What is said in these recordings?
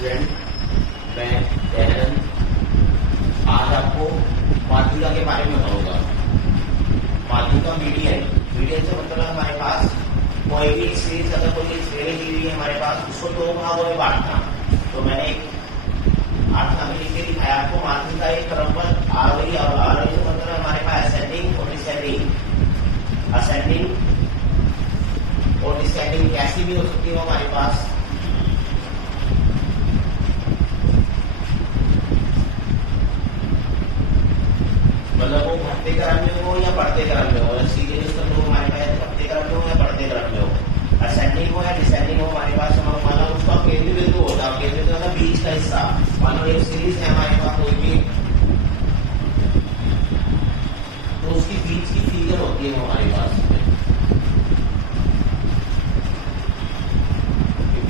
Student, मैं दयानंद आज आपको माध्यिका के बारे में बताऊंगा। माध्यिका मीडियन से मतलब हमारे पास कोई भी सीरीज अगर कोई श्रेणी दी हुई है हमारे पास, उसको दो भागों में बांटना। तो मैंने आठवां में लिख के दिखाया आपको। माध्यिका एक क्रम पर आरोही और आरोही से मतलब हमारे पास असेंडिंग और डिसेंडिंग। असेंडिंग और डिसेंडिंग कैसी भी हो सकती हो हमारे पास। मतलब वो घटते क्रम में हो या बढ़ते क्रम में हो, सीधे तो हमारे पास घटते क्रम में हो या बढ़ते क्रम में हो, असेंडिंग हो या डिसेंडिंग हो हमारे पास। मानो उसका केंद्र बिंदु होता है, केंद्र बिंदु मतलब बीच का हिस्सा। मानो एक सीरीज है हमारे पास कोई भी, तो उसकी बीच की फिगर होती है हमारे पास।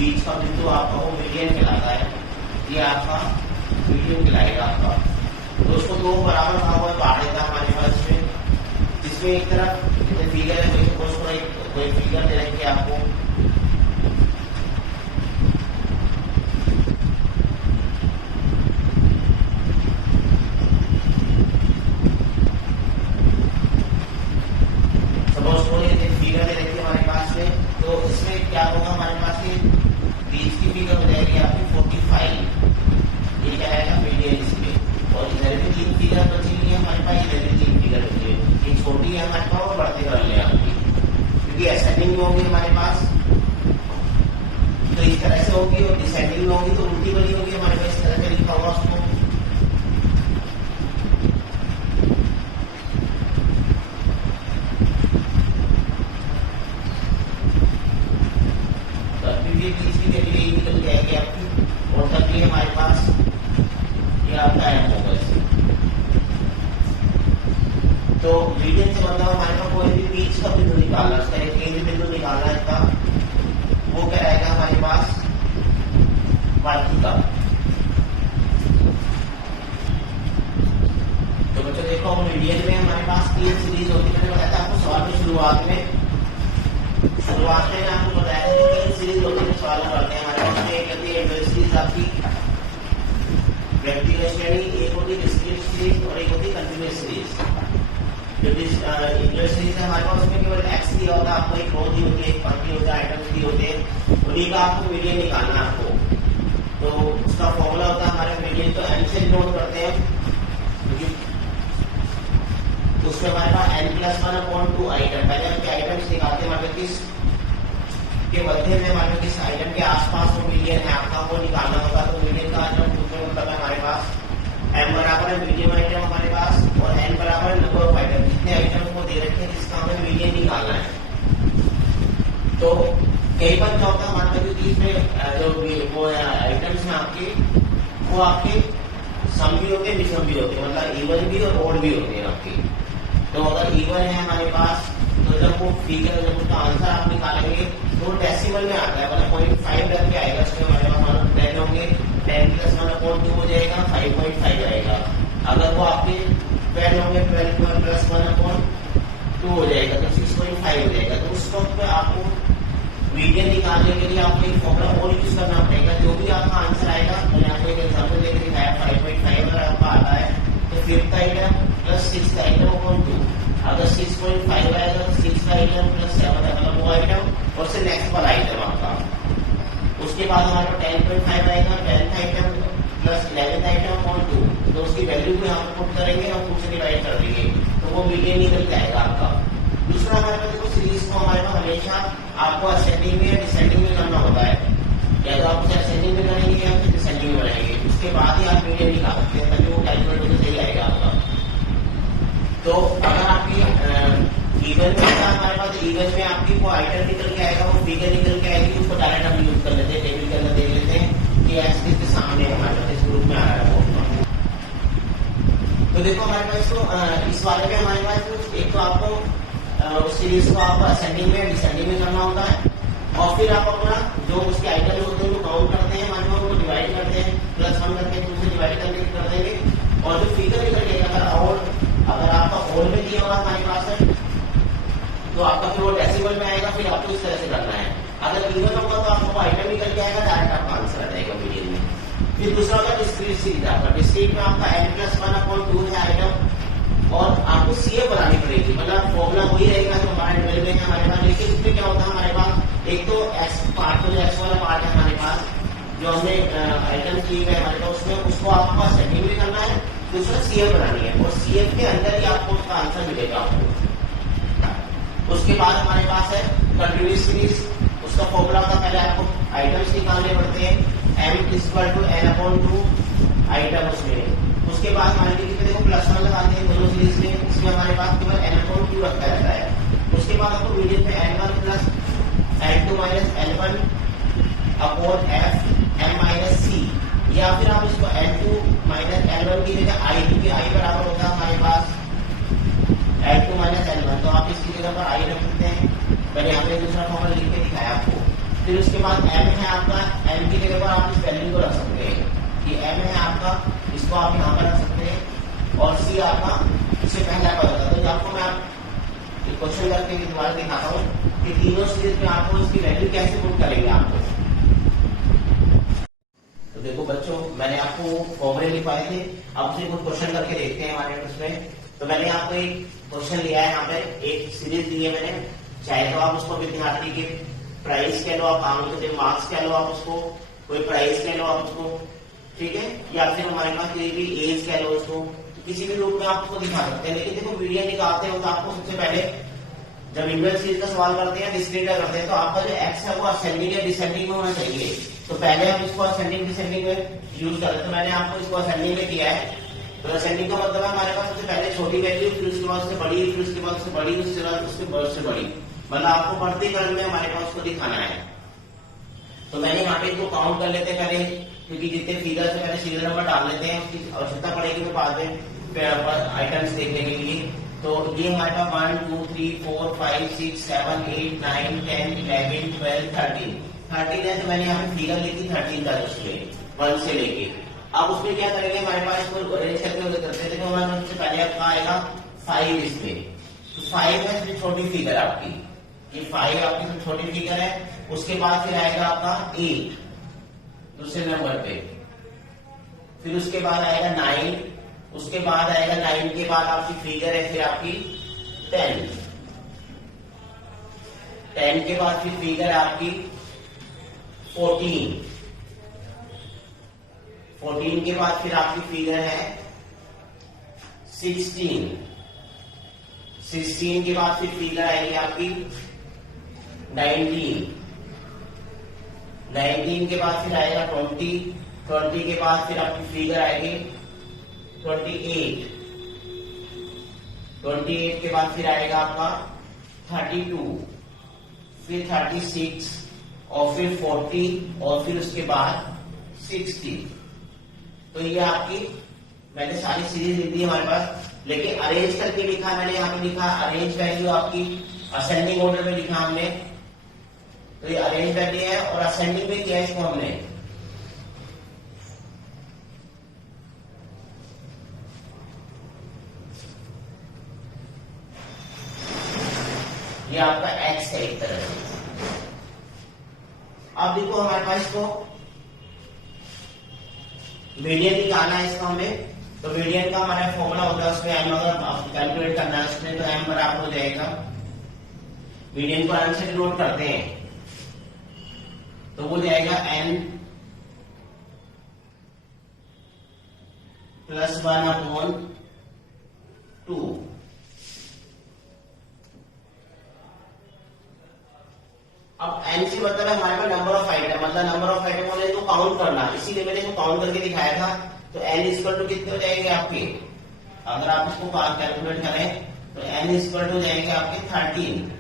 बीच का बिंदु आपका वो मीडियन कहलाता है, ये आपका मीडियन कहलाएगा आपका। तो उसको दो बराबर भागों में बांट देता है हमारे पास में, जिसमें एक तरफ जैसे फिगर है, कोई फिगर दे रखी है आपको, सपोज को ये फिगर दे रखी है हमारे पास में। तो इसमें क्या होगा हमारे पास में, बीच की फिगर हो जाएगी आपकी 45, ये क्या आएगा मीडियन इसमें। और इधर भी तीन फिगर बची हुई है हमारे पास, इधर भी तीन फिगर बची है। ये छोटी है हमारे पास और बढ़ते क्रम में आपकी, क्योंकि असेंडिंग में होगी हमारे पास तो इस तरह से होगी, और डिसेंडिंग में होगी तो उल्टी बनी होगी हमारे पास, इस तरह से लिखा होगा उसको। बीच की गति निकल जाएगी आपकी, और तब ये हमारे पास ये आपका एम होगा इसमें। तो मीडियन से मतलब हमारे पास कोई भी बीच का बिंदु निकालना, उसका एक केंद्र बिंदु निकालना है इसका, वो क्या रहेगा हमारे पास, माध्यिका। तो बच्चों देखो मीडियन में हमारे पास तीन सीरीज होती है। मैंने बताया था आपको सवाल की शुरुआत में आपको बताया था कि तीन सीरीज होती है सवाल करते हैं हमारे पास। एक होती है इंडोर सीरीज आपकी व्यक्तिगत श्रेणी, एक होती है डिस्क्रीट सीरीज और एक होती है कंटिन्यूअस सीरीज। जो इंडोर सीरीज है हमारे पास, उसमें केवल एक्स दिया होता है आपको, एक रो दी होती है, एक पंक्ति होता है, आइटम्स दिए होते हैं, उन्हीं का आपको मीडियन निकालना है आपको। तो उसका फॉर्मूला होता है हमारे मीडियन, तो एन से नोट करते हैं, क्योंकि उसमें हमारे पास n+1/2 आइटम। पहले हम क्या आइटम्स निकालते हैं, मतलब किस के मध्य में हमारे किस आइटम के आसपास वो मीडियन है आपका, वो निकालना होगा। तो मीडियन का आइटम पूछने मतलब है हमारे पास m बराबर है मीडियम आइटम हमारे पास, और n बराबर है नंबर ऑफ आइटम, जितने आइटम को दे रखे हैं जिसका हमें मीडियन निकालना है। तो कई बार क्या होता है हमारे पास, इसमें जो वो आइटम्स हैं आपके, वो आपके सम भी होते हैं, विषम भी होते हैं, मतलब इवन भी और ओड भी होते हैं आपके। तो अगर इवन है हमारे पास, तो जब वो फिगर, जब उसका आंसर आप निकालेंगे तो डेसिमल में आता है, मतलब 0.5 करके आएगा। उसमें हमारे पास मानो 10 होंगे, 10+1/2 हो जाएगा, 5.5 आएगा। अगर वो आपके 12 होंगे, 12+1/2 हो जाएगा, तो 6.5 हो जाएगा। तो उस वक्त पे आपको मीडियन निकालने के लिए आपको एक फॉर्मूला और यूज करना पड़ेगा। जो भी आपका आंसर आएगा, मैंने आपको एक एग्जाम्पल देकर दिखाया, 5.5 अगर आपका आता है तो 5th item plus 6th item 2। अगर 6.5 आएगा तो 6th आइटम प्लस 7 है, मतलब वो आइटम और से नेक्स्ट वाला आइटम आपका। उसके बाद हमारे 10.5 आएगा, 10th item plus 11th item और 2। तो उसकी वैल्यू को यहाँ पर पुट करेंगे और 2 से डिवाइड कर देंगे, तो वो मीडियन निकल के आएगा आपका। दूसरा हमारे पास देखो, सीरीज को हमारे पास हमेशा आपको असेंडिंग में या डिसेंडिंग में करना होता है, या तो आप उसे असेंडिंग में करेंगे या फिर डिसेंडिंग में बनाएंगे, उसके बाद ही आप मीडियन निकाल सकते हैं, तभी वो कैलकुलेट होकर सही आएगा आपका। तो अगर आपकी इवन में था हमारे पास, इवन में आपकी वो आइटम निकल के आएगा, वो फिगर निकल के आएगी, उसको डायरेक्ट हम यूज कर लेते हैं, टेबल के अंदर देख लेते हैं कि एस के सामने हमारे पास इस ग्रुप में आ रहा है वो। तो देखो हमारे पास इसको इस वाले में हमारे पास एक तो आपको उस सीरीज को आपको असेंडिंग में डिसेंडिंग में करना होता है, और फिर आप अपना जो उसके आइटम होते हैं वो काउंट करते हैं, हमारे पास उनको डिवाइड करते हैं, +1 करके 2 से डिवाइड करके कर देंगे, और जो फिगर निकल जाएगा, अगर आपका होल में दिया हुआ हमारे पास है तो आपका फिर वो डेसिमल में आएगा, फिर आपको इस तरह से करना है। अगर इवन होगा तो आपको आइटम निकल के आएगा, डायरेक्ट आपका आंसर आ जाएगा मीडियन में। सीरीज आपका डिस्क्रीट में आपका n+1/2 है आइटम और आपको सीए बनानी पड़ेगी, मतलब फॉर्मूला वही रहेगा जो हमारे ट्वेल्व में है हमारे पास। लेकिन इसमें क्या होता है हमारे पास एक तो एक्स पार्ट तो एक्स वाला पार्ट है हमारे पास जो हमने आइटम किए हुए हमारे पास, उसमें उसको आपको सेटिंग भी करना है, दूसरा सीएफ बनानी है और सीएफ के अंदर ही आपको उसका आंसर मिलेगा आपको। उसके बाद हमारे पास है कंटिन्यूअस सीरीज, उसका फॉर्मूला का पहले आपको आइटम्स निकालने पड़ते हैं, m=n/2 आइटम उसमें। उसके बाद हमारे लिए देखो +1 लगाते हैं दोनों सीरीज में, इसमें हमारे पास केवल n/2 रखा रहता है। उसके बाद आपको मीडियन पे n1 + n2 - n1 upon f m-c, या फिर आप इसको n2 - n1 की जगह i, क्योंकि i बराबर होता है हमारे पास n2 - n1, तो आप इसकी जगह पर i रख सकते हैं। मैंने यहाँ पे दूसरा फॉर्मूला लिख के दिखाया आपको। फिर उसके बाद m है आपका, m की जगह पर आप इस वैल्यू को रख सकते हैं कि m है आपका, इसको आप यहाँ पर रख सकते हैं और c आपका इससे पहला पद होता है। तो आपको मैं क्वेश्चन करके दोबारा दिखाता हूँ कि तीनों सीरीज में आपको इसकी वैल्यू कैसे पुट करेंगे आपको। तो देखो बच्चों, मैंने आपको फॉर्मूले लिखवाए थे, अब उसे कुछ क्वेश्चन करके देखते हैं हमारे उसमें। तो मैंने आपको एक क्वेश्चन लिया है, यहाँ पे एक सीरीज दी है मैंने, चाहे तो आप उसको विद्यार्थी के प्राइस कह लो, आप आंक के मार्क्स कह लो, आप उसको कोई प्राइस कह लो आप उसको, ठीक है, या फिर हमारे पास कोई भी एज कह लो उसको, तो किसी भी रूप में आप उसको दिखा सकते हैं। लेकिन देखो वीडियो निकालते हो तो आपको सबसे पहले जब इनवर्स सीरीज का सवाल करते हैं, डिस्क्रीट का करते हैं, तो आपका जो एक्स है वो असेंडिंग या डिसेंडिंग में होना चाहिए। तो पहले हम इसको असेंडिंग डिसेंडिंग में यूज करते हैं, तो मैंने आपको इसको असेंडिंग में किया है। तो असेंडिंग का मतलब है हमारे पास सबसे पहले छोटी वैल्यू, फिर उसके बाद उससे बड़ी, फिर उसके बाद उससे बड़ी, उसके बाद उससे बड़ी, मतलब आपको बढ़ते क्रम में हमारे पास उसको दिखाना है। तो मैंने यहाँ पे इसको काउंट कर लेते हैं पहले, क्योंकि जितने फिगर से पहले सीरियल नंबर डाल लेते हैं, उसकी आवश्यकता पड़ेगी तो बाद में आइटम्स देखने के लिए। तो ये हमारे पास 1 2 3 4 5 6 7 8 9 10 11 12 13 है। तो मैंने यहाँ पे फिगर लिखी 13 का, उसमें 1 से लेके। अब उसमें क्या करेंगे, हमारे पास इसको अरेंज करके करते थे, तो हमारे सबसे पहले आपका आएगा 5 इसमें। तो 5 है सबसे छोटी फिगर आपकी, ये 5 आपकी सबसे छोटी फिगर है। उसके बाद फिर आएगा आपका 8 दूसरे नंबर पे, फिर उसके बाद आएगा 9, उसके बाद आएगा 9 के बाद आपकी फिगर है फिर आपकी 10 के बाद फिर फिगर है आपकी 14 के बाद फिर आपकी फिगर है 16 के बाद फिर फिगर आएगी आपकी 19 के बाद फिर आएगा 20 के बाद फिर आपकी फिगर आएगी 28 के बाद फिर आएगा आपका 32, फिर 36 और फिर 40 और फिर उसके बाद 60। तो ये आपकी मैंने सारी सीरीज लिख दी हमारे पास, लेकिन अरेंज करके लिखा मैंने, यहाँ पे लिखा अरेंज वैल्यू आपकी असेंडिंग ऑर्डर में लिखा हमने। तो ये अरेंज वैल्यू है और असेंडिंग में किया इसको हमने। ये आपका एक्स है एक तरह से। अब देखो हमारे पास इसको मीडियन निकालना है इसका हमें। तो मीडियन का हमारा फॉर्मूला होता है, उसमें एम अगर कैलकुलेट करना है उसमें, तो एम बराबर हो जाएगा, मीडियन को एम से डिनोट करते हैं, तो वो जाएगा n + 1/2। अब n से मतलब है हमारे पास नंबर ऑफ आइटम, मतलब नंबर ऑफ आइटम होने तो काउंट करना, इसीलिए मैंने इसको काउंट करके दिखाया था। तो n = कितने हो जाएंगे आपके, अगर आप इसको कैलकुलेट करें तो n = हो जाएंगे आपके 13,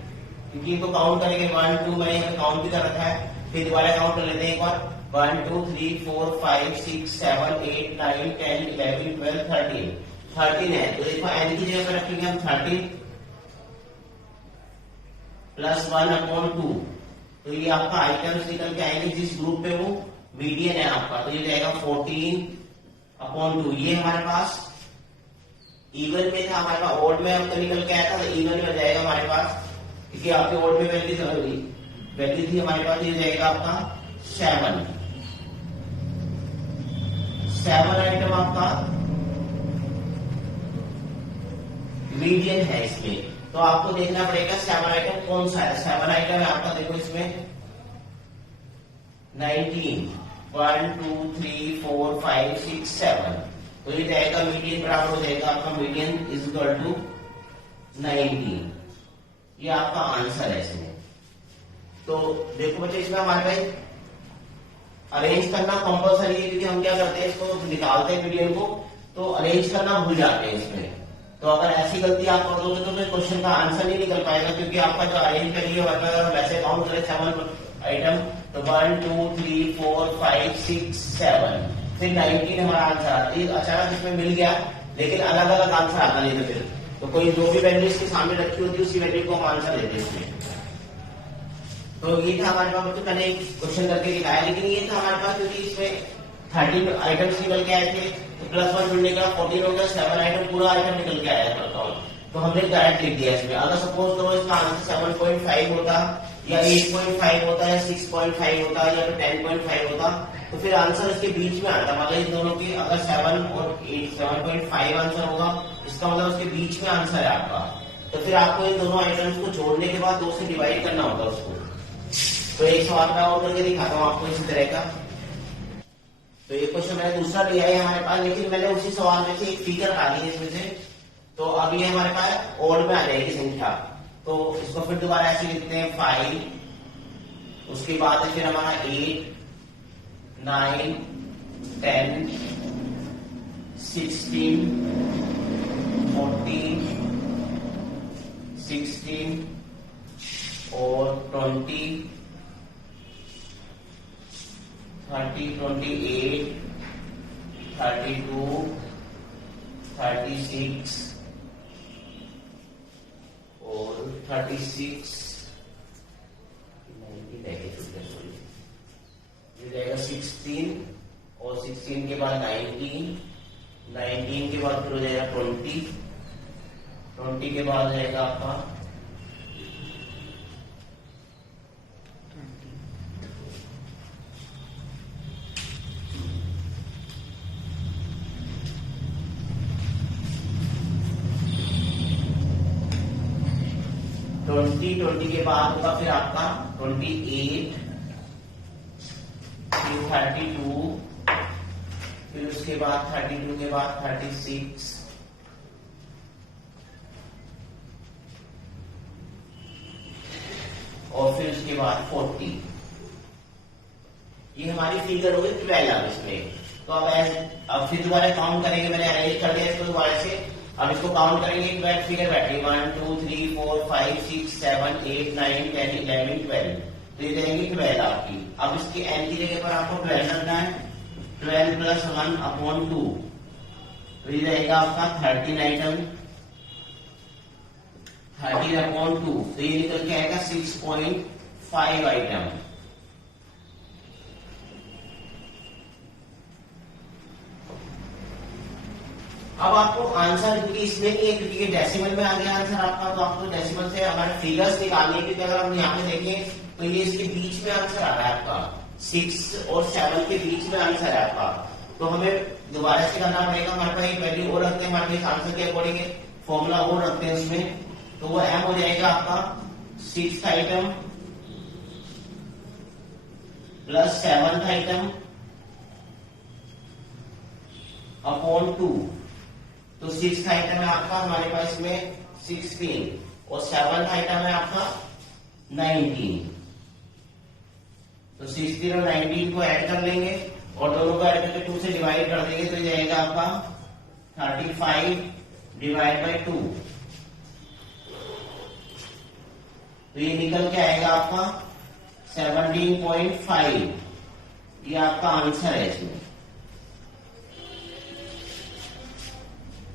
क्योंकि इनको काउंट करेंगे 1 2, मैंने यहाँ काउंट भी कर रखा है। फिर दोबारा काउंट कर लेते हैं एक बार, 1 2 3 4 5 6 7 8 9 10 11 12 13 है। तो देखो n की जगह पर रखेंगे हम 13 + 1/2। तो ये आपका आइटम्स निकल के आएंगे जिस ग्रुप पे वो मीडियन है आपका, तो ये जाएगा 14/2। ये हमारे पास इवन में था, हमारे पास ओड में आपका निकल के आया था, तो इवन में जाएगा हमारे पास, क्योंकि आपके ओड में वैल्यू थी हमारे पास, ये जाएगा आपका 7 7 आइटम आपका मीडियन है इसमें, तो आपको देखना पड़ेगा 7 आइटम कौन सा है। 7 आइटम है आपका, देखो इसमें 19 1 2 3 4 5 6 7, तो ये जाएगा मीडियन बराबर हो जाएगा आपका मीडियन इज इक्वल टू 19। ये आपका आंसर है इसमें। तो देखो बच्चे इसमें हमारे पास अरेंज करना कंपलसरी है, क्योंकि हम क्या करते हैं इसको निकालते हैं मीडियन को, तो अरेंज करना भूल जाते हैं इसमें। तो अगर ऐसी गलती आप कर दोगे तो क्वेश्चन का आंसर नहीं निकल पाएगा, क्योंकि आपका जो अरेंज करिए वैसे काउंट करें 7 आइटम, तो 1 2 3 4 5 6 7, फिर 19 हमारा आंसर आता है। अचानक इसमें मिल गया, लेकिन अलग अलग आंसर आता नहीं, तो फिर तो कोई जो भी वैल्यू इसके सामने रखी होती है उसी वैल्यू को हम आंसर देते हैं इसमें। तो ये था हमारे पास, तो मैंने एक क्वेश्चन करके दिखाया, लेकिन ये था हमारे पास क्योंकि इसमें 13 आइटम्स निकल के आए थे, तो +1 जुड़ने का 14 हो गया, 7 आइटम पूरा आइटम निकल के आया था, तो हमने डायरेक्ट लिख दिया इसमें। अगर सपोज करो इसका आंसर 7.5 होता या 8.5 होता या 6.5 होता या तो 10.5 होता, तो फिर आंसर इसके बीच में आता। मतलब इन दोनों की अगर 7 और 8 7.5 आंसर होगा, इसका मतलब उसके बीच में आंसर है आपका। तो फिर आपको इन दोनों आइटम्स को जोड़ने के बाद 2 से डिवाइड करना होगा उसको। तो एक सवाल मैं और करके दिखाता हूँ आपको इसी तरह का। तो ये क्वेश्चन मैंने दूसरा लिया है हमारे पास, लेकिन मैंने उसी सवाल में से एक फिगर निकाली है इसमें से। तो अब ये हमारे पास ओड में आ जाएगी संख्या, तो इसको फिर दोबारा ऐसे लिखते हैं 5, उसके बाद फिर हमारा 8 9 10 16 14 16 और 20 30 28 32 36 और 36 ये जाएगा 16 और 16 के बाद 19 19 के बाद फिर हो जाएगा 20 20 के बाद जाएगा आपका 20 के बाद होगा फिर आपका 28 फिर 32 फिर उसके बाद 32 के बाद 36 और फिर उसके बाद 40। ये हमारी फिगर होगी 12 इसमें। तो अब फिर दोबारा काउंट करेंगे, मैंने अरेंज कर दिया इसको दोबारा से। अब इसको काउंट करेंगे, एक फिगर बैठी 1 2 3 4 5 6 7 8 9 10 11 12, तो ये देंगे 12 आपकी। अब इसकी n की जगह पर आपको 12 रखना है, 12 + 1/2, तो ये रहेगा आपका 13 आइटम 13/2, तो ये निकल के आएगा 6.5 आइटम। अब आपको आंसर, क्योंकि इसमें नहीं है, क्योंकि ये डेसिमल में आ गया आंसर आपका, तो आपको डेसिमल से हमारे फिगर्स निकालने, क्योंकि अगर हम यहाँ पे देखें तो ये इसके बीच में आंसर आ रहा है आपका, 6 और 7 के बीच में आंसर है आपका। तो हमें दोबारा से करना पड़ेगा, हमारे पास एक वैल्यू और रखते हैं, हमारे पास आंसर के अकॉर्डिंग फॉर्मूला और रखते हैं उसमें, तो वो m हो जाएगा आपका 6th item + 7th item upon 2। तो 6th आइटम है आपका हमारे पास में 16 और 7th आइटम है आपका 19। तो 16 और 19 को ऐड कर लेंगे और दोनों को ऐड करके 2 से डिवाइड कर देंगे, तो जाएगा आपका 35/2। तो ये निकल के आएगा आपका 17.5। ये आपका आंसर है इसमें।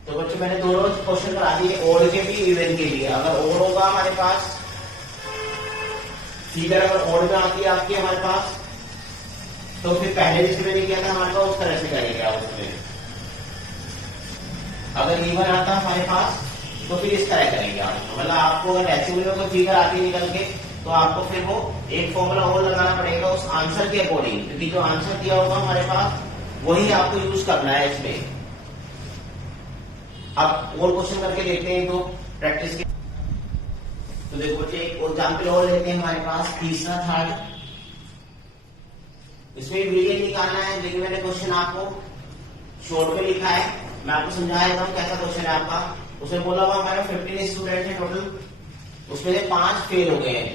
तो बच्चों मैंने दोनों क्वेश्चन करा दिए, ओड के भी इवन के लिए। अगर ओड होगा हमारे पास फिगर, अगर ओड में आती है आपकी हमारे पास, तो फिर पहले जिसमें मैंने किया था हमारे पास उस तरह से करेंगे आप उसमें। अगर इवन आता हमारे पास तो फिर इस तरह करेंगे आप। मतलब आपको अगर डेसिमल में कोई फिगर आती है निकल के, तो आपको फिर वो एक फॉर्मूला और लगाना पड़ेगा उस आंसर के अकॉर्डिंग, क्योंकि जो आंसर दिया होगा हमारे पास वही आपको यूज करना है इसमें। अब और क्वेश्चन करके देखते हैं तो प्रैक्टिस के। तो देखो बच्चे एक एग्जाम्पल और लेते हैं हमारे पास, तीसरा थर्ड। इसमें मीडियन निकालना है, लेकिन मैंने क्वेश्चन आपको शॉर्ट में लिखा है, मैं आपको समझा देता हूँ कैसा क्वेश्चन है आपका। उसमें बोला हुआ हमारे 15 स्टूडेंट है टोटल, उसमें से 5 फेल हो गए हैं,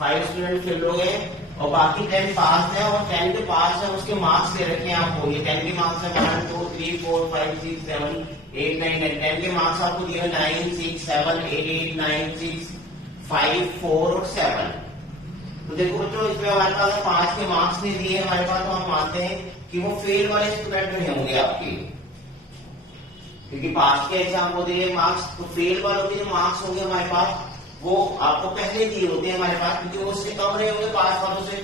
5 स्टूडेंट फेल हो गए और बाकी 10 पास है, और 10 के पास है उसके मार्क्स दे रखे हैं आपको। ये 10 के मार्क्स है 1 2 3 4 5 6 7 8 9 10 के मार्क्स आपको दिए 9 6 7 8 9 6 5 4 और 7। तो देखो बच्चों इसमें हमारे पास 5 के मार्क्स नहीं दिए हमारे पास, तो हम मानते हैं कि वो फेल वाले स्टूडेंट नहीं होंगे आपके, क्योंकि पास के एग्जाम को दिए मार्क्स, तो फेल वालों के जो मार्क्स होंगे हमारे पास वो आपको पहले दिए होते हैं हमारे पास, क्योंकि वो उससे कम रहे होंगे पास वालों से,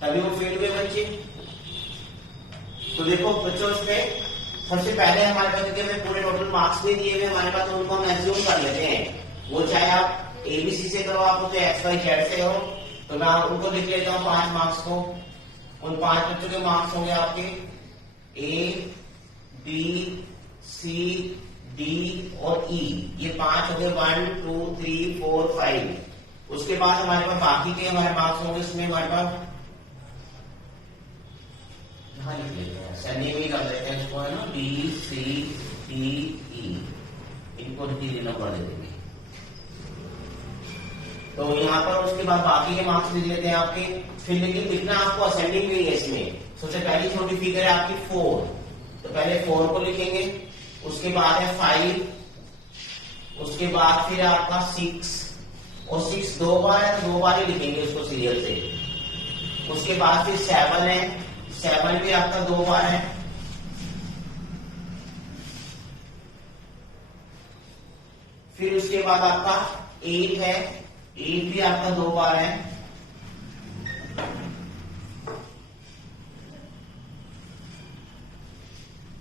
तभी वो फेल हुए बच्चे। तो देखो बच्चों इसमें सबसे पहले हमारे पास क्योंकि हमें पूरे टोटल मार्क्स नहीं दिए हुए हमारे पास, तो उनको हम एज्यूम कर लेते हैं। वो चाहे आप एबीसी से करो, आप उसे एक्स वाई जेड से करो, तो मैं उनको लिख लेता हूँ 5 मार्क्स को। उन 5 बच्चों के मार्क्स होंगे आपके ए बी सी डी और ई, ये 5 हो गए 1 2 3 4 5। उसके बाद हमारे पास बाकी के हमारे मार्क्स होंगे, इसमें हमारे पास यहाँ लिख लेते हैं, सैनी में कर लेते हैं इसको, है ना, बी सी डी ई, इनको डी नंबर दे देंगे। तो यहाँ पर उसके बाद बाकी के मार्क्स लिख लेते हैं आपके। फिर लेकिन लिखना आपको असेंडिंग में ही है इसमें। सबसे पहली छोटी फिगर है आपकी 4, तो पहले 4 को लिखेंगे, उसके बाद है 5, उसके बाद फिर आपका 6, और 6 2 बार है तो 2 बार ही लिखेंगे उसको सीरियल से। उसके बाद फिर 7 है, 7 भी आपका 2 बार है। फिर उसके बाद आपका 8 है, 8 भी आपका 2 बार है।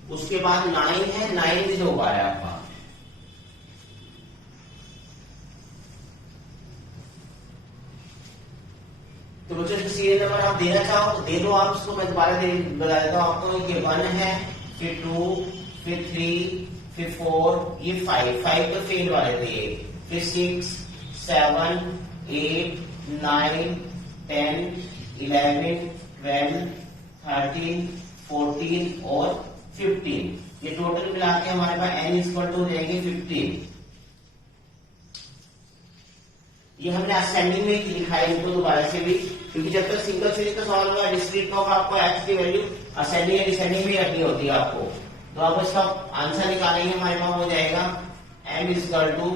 उसके बाद 9 है, 9 भी 2 बार है आपका। तो बच्चों जो सीरियल नंबर आप देना चाहो तो दे दो आप उसको, मैं दोबारा बता देता हूँ आपको। ये 1 है, फिर 2, फिर 3, फिर 4, ये 5 तो फेल वाले थे ये, फिर 6 7 8 9 10 11 12 13 14 और 15। ये टोटल मिला के हमारे पास n इक्वल टू हो जाएंगे 15। ये हमने असेंडिंग में लिखा है इनको दोबारा से भी, क्योंकि जब तक सिंगल सीरीज का सॉल्व होगा डिस्क्रीट का आपको x की वैल्यू असेंडिंग या डिसेंडिंग में रखनी होती है आपको। तो आप इसका आंसर निकालेंगे, हमारे पास हो जाएगा m equal to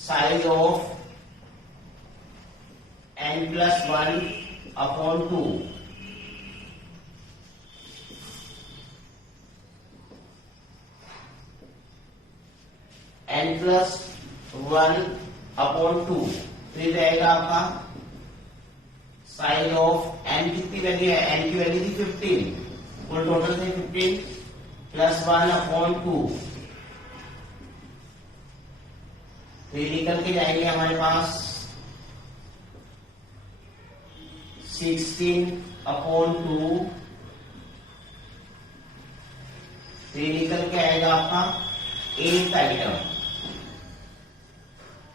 size of n+1 upon 2। n+1 upon 2, फिर रहेगा आपका साइज ऑफ n कितनी वैल्यू है, n की वैल्यू थी 15, कुल टोटल थे 15 +1 अपॉन 2, फिर निकल के जाएंगे हमारे पास 16 अपॉन 2, फिर निकल के आएगा आपका 8th आइटम।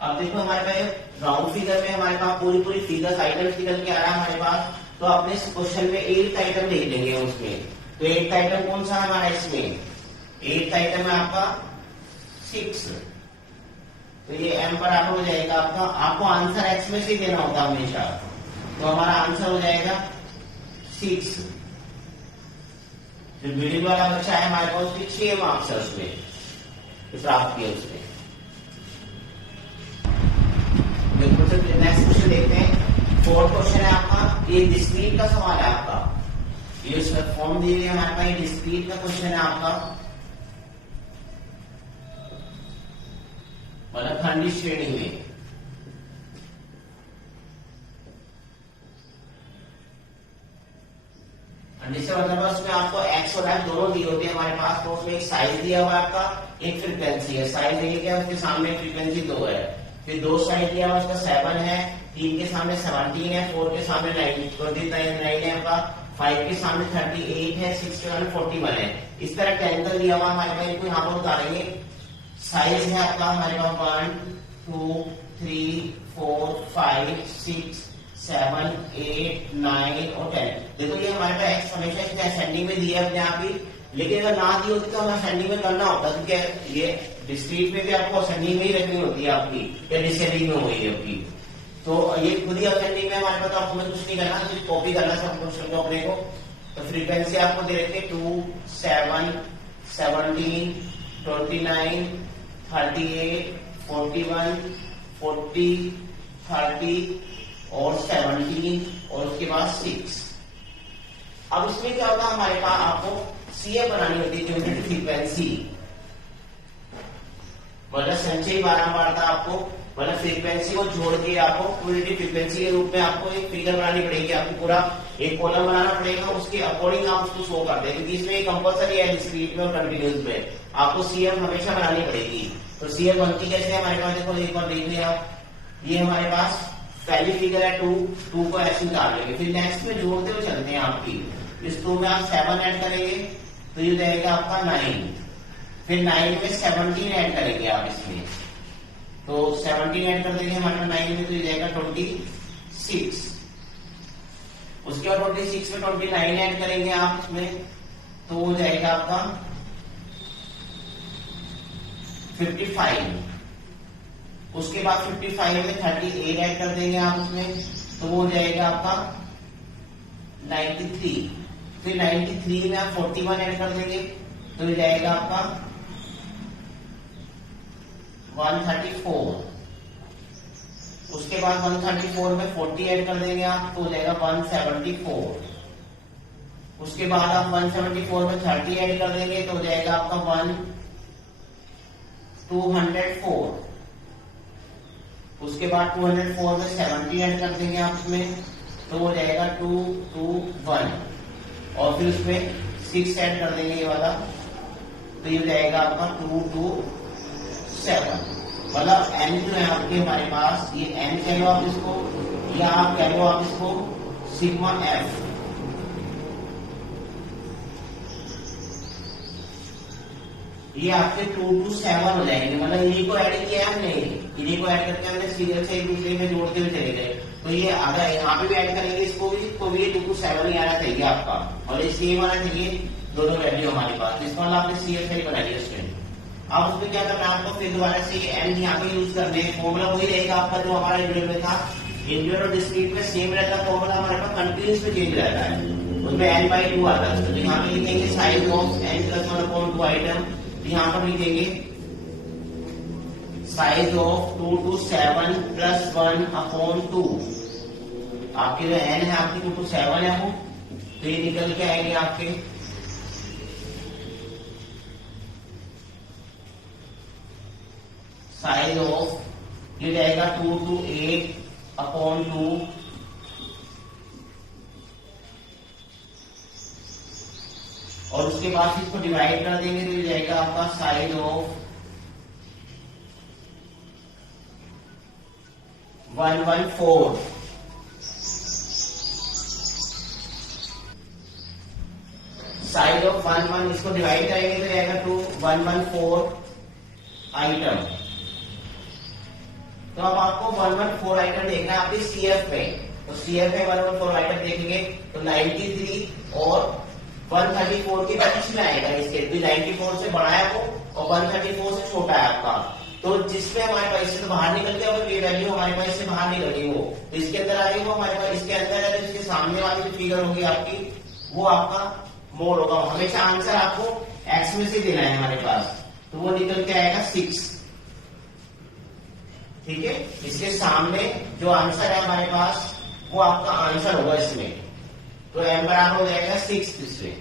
अब देखो हमारे पास राउंड फिगर में हमारे पास पूरी फिगर आइटम निकल के आ रहा है हमारे पास, तो अपने क्वेश्चन में 8th आइटम लिख देंगे उसमें। तो 8th आइटम कौन सा है हमारा इसमें, 8th आइटम है आपका 6, तो ये m पर आप हो जाएगा आपका, आपको आंसर x में से देना होता है हमेशा, तो हमारा आंसर हो जाएगा 6। जो मिडिल वाला बच्चा है हमारे पास उसके 6 मार्क्स है उसमें, प्राप्त किए उसमें। नेक्स्ट क्वेश्चन देखते हैं, 4th क्वेश्चन है आपका, ये डिस्क्रीट का सवाल है आपका, ये उसमें फॉर्म दी हुई है हमारे पास, ये डिस्क्रीट का क्वेश्चन है आपका, मतलब खंडी श्रेणी में। खंडित मतलब उसमें आपको x और m दोनों दिए होते हैं हमारे पास, तो उसमें एक साइज दिया हुआ है आपका, एक फ्रीक्वेंसी है। साइज देखिए क्या उसके सामने फ्रीक्वेंसी 2 है, फिर 2 साइड दिया हुआ उसका 7 है, 3 के सामने 17 है, 4 के सामने 9 है आपका, 5 के सामने 38 है, 6 के सामने 41 है। इस तरह टेंकर दिया हुआ हमारे पास, इनको यहाँ पर उतारेंगे। साइज है आपका हमारे पास 1 2 3 4 5 6 7 8 9 और 10। देखो ये हमारे पास एक्स हमेशा असेंडिंग में दिया है अपने आप ही, लेकिन अगर ना दी होती तो हमें असेंडिंग में करना होता, क्योंकि ये डिस्क्रीट में भी आपको असेंडिंग में ही रखनी होती है आपकी, या डिसेंडिंग में हुई है आपकी। तो ये खुद ही असेंडिंग में हमारे पास, तो आपको कुछ नहीं करना, सिर्फ कॉपी करना सब क्वेश्चन को अपने को। तो फ्रीक्वेंसी आपको दे रखे 2 7 17 29 38 41 40 30 और 17 और उसके बाद 6। अब इसमें क्या होगा हमारे पास, आपको सीएफ बनानी होती है, यूनिट फ्रीक्वेंसी, मतलब संचय बारंबारता आपको, मतलब फ्रीक्वेंसी को जोड़ के आपको यूनिट फ्रीक्वेंसी के रूप में आपको एक फिगर बनानी पड़ेगी। आपको पूरा एक कॉलम बनाना पड़ेगा, उसके अकॉर्डिंग आप उसको शो कर दें, क्योंकि इसमें कंपल्सरी है डिस्क्रीट में और कंटिन्यूस में आपको सीएफ हमेशा बनानी पड़ेगी। तो सीएफ बनती कैसे है हमारे पास, देखो एक बार देख लिया आप, ये हमारे पास पहली फिगर है 2 को ऐसे निकाल लेंगे, फिर नेक्स्ट में जोड़ते हुए चलते हैं आपकी। इस 2 में आप 7 ऐड करेंगे तो ये जाएगा आपका 9, फिर 9 में 17 ऐड करेंगे आप इसमें, तो 17 ऐड कर देंगे हमारे 9 में, तो ये जाएगा 26। उसके बाद 26 में 29 ऐड करेंगे आप इसमें, तो वो जाएगा आपका 55। उसके बाद 55 में 38 ऐड कर देंगे आप उसमें, तो वो जाएगा आपका 93। फिर 93 में आप 41 ऐड कर देंगे, तो ये जाएगा आपका 134। उसके बाद 134 में 40 ऐड कर देंगे आप, तो हो जाएगा 174। उसके बाद आप 174 में 30 ऐड कर देंगे, तो हो जाएगा आपका 204। उसके बाद 204 में 70 ऐड कर देंगे आप उसमें, तो हो जाएगा 221। और फिर उसमें 6 ऐड कर देंगे ये वाला, तो ये जाएगा आपका 227। मतलब n जो है आपके हमारे पास, ये n कह लो आप इसको, या आप कह लो आप इसको सिग्मा f। ये आपके 227 हो जाएंगे, मतलब इन्हीं को ऐड किया हमने, इन्हीं को ऐड करके हमने सीरियल से एक दूसरे में जोड़ते हुए चले गए। तो ये अगर यहाँ पे भी ऐड करेंगे इसको भी, तो भी 227 ही आना चाहिए आपका, और ये सेम आना चाहिए दोनों वैल्यू हमारे पास। तो इसका मतलब आपने सीरियल से ही बनाई है स्टूडेंट। अब उसमें क्या करना है आपको, फिर दोबारा से एन यहाँ पे यूज करने, फॉर्मूला वही रहेगा आपका जो हमारा इंडिविजुअल में था। इंडिविजुअल और डिस्क्रीट में सेम रहता है फॉर्मूला, हमारे पास कंटिन्यूस में चेंज रहता है, उसमें n/2 आता है। तो यहाँ पे लिखेंगे साइज ऑफ n+1/2 आइटम, यहाँ पर लिखेंगे साइज ऑफ 227 + 1/2। आपके जो n है आपकी 227 है वो, तो ये निकल के आएंगे आपके साइज ऑफ, ये जाएगा 228/2, और उसके बाद इसको डिवाइड कर देंगे, तो ये जाएगा आपका साइज ऑफ 114। साइज ऑफ 11, इसको डिवाइड करेंगे तो जाएगा 114 आइटम। तो अब आपको 114 आइटम देखना है आपके सीएफ में, तो सीएफ में 114 आइटम देखेंगे तो 93 और 134 के बीच में आएगा। इसके 94 से बड़ा है वो, और 134 से छोटा है आपका। तो जिसमें हमारे पास इससे तो बाहर निकल गया, और ये वैल्यू हमारे पास इससे बाहर निकल गई, वो तो इसके अंदर आएगी, वो हमारे पास इसके अंदर है। तो इसके सामने वाली जो फिगर होगी आपकी, वो आपका मोड होगा। हमेशा आंसर आपको एक्स में से देना है हमारे पास, तो वो निकल के आएगा 6। ठीक है, इसके सामने जो आंसर है हमारे पास, वो आपका आंसर होगा इसमें, तो m बराबर हो जाएगा 6 इसमें।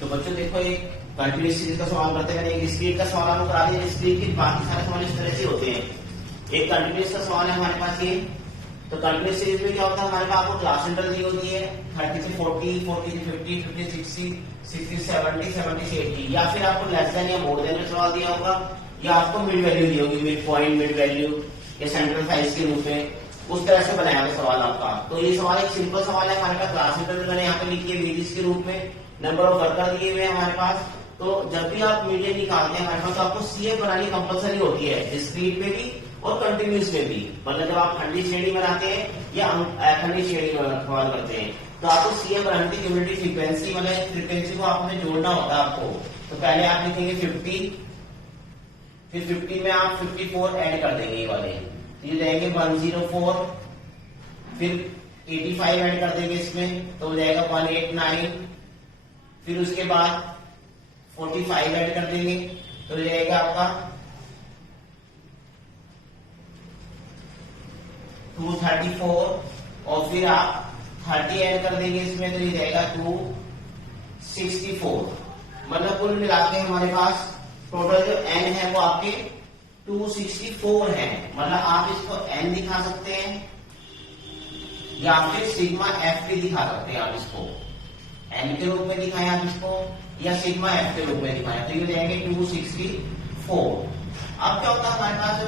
तो बच्चों देखो, एक कंटिन्यूस सीरीज का सवाल करते हैं, एक डिस्क्रीट का सवाल आपको करा दिया। डिस्क्रीट के बाकी सारे सवाल इस तरह से होते हैं। एक कंटिन्यूस का सवाल है हमारे पास ये, तो कंटिन्यूस सीरीज में क्या होता है हमारे पास, आपको क्लास इंटरवल दी होती है 30 से 40, 40 से 50, 50 से 60, 60 से 70, 70 से 80, या फिर आपको लेस देन या मोर देन का सवाल दिया होगा, या आपको मिड वैल्यू दी होगी, मिड पॉइंट, मिड वैल्यू या सेंट्रल साइज के रूप में। उस तरह से बनाया हुआ सवाल आपका। तो ये सवाल एक सिंपल सवाल है हमारे पास, ट्रांसमीटर मैंने यहाँ पे लिखी है वेजेस के रूप में, नंबर ऑफ वर्कर दिए हुए हैं हमारे पास। तो जब भी आप मीडियन निकालते हैं हमारे पास, तो आपको सीएफ बनानी कंपलसरी होती है, डिस्क्रीट में भी और कंटिन्यूस में भी। मतलब जब आप खंडी श्रेणी बनाते हैं या अखंडी श्रेणी सवाल करते हैं, तो आपको सीएफ बनाने की क्यूमुलेटिव फ्रीक्वेंसी, मतलब फ्रीक्वेंसी को आपने जोड़ना होता है आपको। तो पहले आप लिखेंगे 50, फिर 50 में आप 54 ऐड कर देंगे ये वाले, तो ये जाएंगे 104, फिर 85 ऐड कर देंगे इसमें, तो हो जाएगा 189, फिर उसके बाद 45 ऐड कर देंगे, तो हो जाएगा आपका 234, और फिर आप 30 ऐड कर देंगे इसमें, तो ये जाएगा 264। मतलब कुल मिला के हमारे पास टोटल जो n है वो आपके 264 है। मतलब आप इसको n दिखा सकते हैं या फिर सिग्मा f भी दिखा सकते हैं। आप इसको n के रूप में दिखाएं आप इसको, या सिग्मा f के रूप में दिखाएं, तो ये जाएंगे 264। अब क्या होता है हमारे पास, जो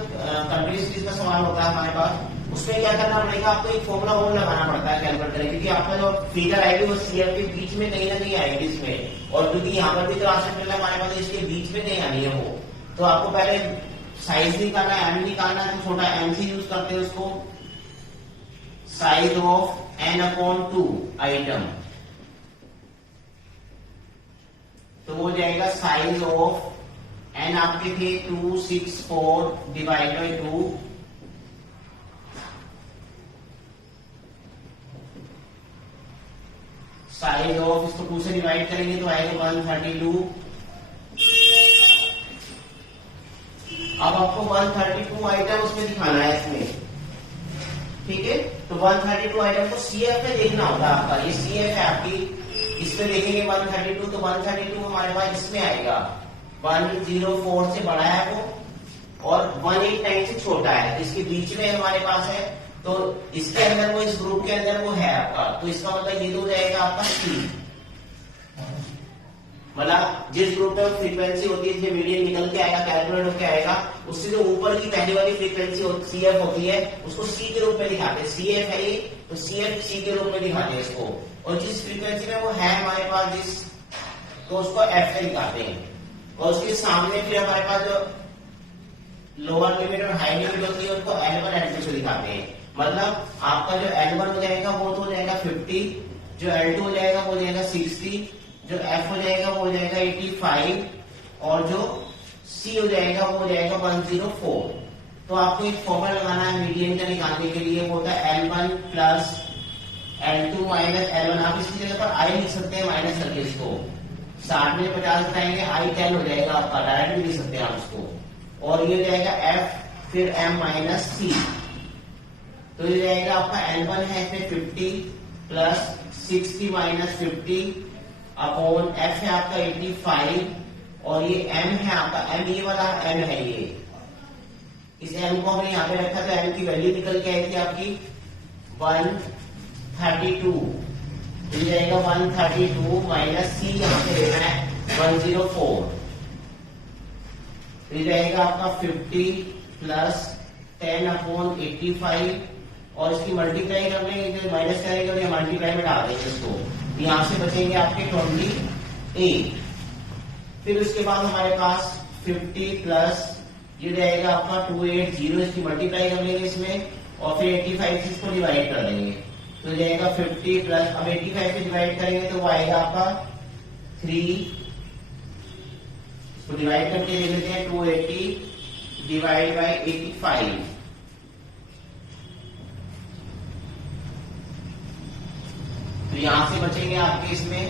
कंट्रीज सीरीज का सवाल होता है हमारे पास, उसमें क्या करना पड़ेगा, आपको एक फॉर्मूला और लगाना पड़ता है कैलकुलेटर, क्योंकि आपका जो फिगर आएगी वो सीएफ के बीच में कहीं ना कहीं आएगी इसमें, और क्योंकि यहाँ पर भी ट्रांसमीटर हमारे पास इसके बीच में नहीं आनी है वो। तो आपको पहले साइज निकालना है, एम निकालना है, तो छोटा एम सी यूज करते हैं उसको, साइज ऑफ n/2 आइटम, तो वो जाएगा साइज ऑफ n आपके थे 264 डिवाइड बाई 2, साइज ऑफ, इसको 2 से डिवाइड करेंगे तो आएगा 132। अब आपको 132 आइटम उसमें दिखाना है इसमें, ठीक है। तो 132 आइटम को सीएफ में देखना होगा आपका, ये सीएफ है आपकी, इसमें देखेंगे 132, तो 132 हमारे पास इसमें आएगा, 104 से बड़ा है वो और 189 से छोटा है, तो इसके बीच में हमारे पास है, तो इसके अंदर वो, इस ग्रुप के अंदर वो है आपका, तो इसका मतलब ये तो हो जाएगा आपका सी। मतलब जिस ग्रुप में फ्रीक्वेंसी होती है, जो मीडियन निकल के आएगा, कैलकुलेट होकर आएगा, उससे जो ऊपर की पहली वाली फ्रीक्वेंसी सीएफ होती है, उसको सी के रूप में दिखाते हैं। सीएफ है ये, तो सीएफ सी के रूप में दिखाते हैं इसको, और जिस फ्रीक्वेंसी में वो है हमारे पास जिस, तो उसको एफ से दिखाते हैं। और उसके सामने फिर हमारे पास जो लोअर लिमिट और हाई लिमिट होती है, उसको L1 L2 से दिखाते हैं। मतलब आपका जो L1 हो जाएगा वो तो हो जाएगा 50, जो L2 हो जाएगा वो हो जाएगा 60, जो F हो जाएगा वो हो जाएगा 85, और जो C हो जाएगा वो हो जाएगा 104। तो आपको एक फॉर्मूला लगाना है मीडियन का निकालने के लिए, वो होता है L1 plus L2 minus L1। आप इसकी जगह पर I लिख सकते हैं माइनस करके, इसको 60 में 50 बताएंगे, I10 हो जाएगा आपका, डायरेक्ट भी लिख सकते हैं आप इसको, और ये हो जाएगा F फिर M माइनस C, तो ये जाएगा आपका L1 है इसमें 50 प्लस 60 माइनस 50 अपॉन F है आपका 85, और ये M है आपका, M ये वाला M है ये, इस M को हमने यहाँ पे रखा, तो M की वैल्यू निकल के आई थी आपकी 132, ये जाएगा 132 माइनस C यहाँ पे लेना है 104, ये जाएगा आपका 50 प्लस 10 अपॉन 85, और इसकी मल्टीप्लाई कर लेंगे, माइनस करेंगे और ये मल्टीप्लाई में डाल देंगे इसको, यहां से बचेंगे आपके 28। फिर उसके बाद हमारे पास 50 प्लस ये जाएगा आपका 280, इसकी मल्टीप्लाई कर लेंगे इसमें, और फिर 85 से इसको डिवाइड कर देंगे, तो जाएगा 50 प्लस, अब 85 से डिवाइड करेंगे तो वो आएगा आपका 3, इसको डिवाइड करके ले लेते हैं, 280 डिवाइड बाई 85, तो यहां से बचेंगे आपके इसमें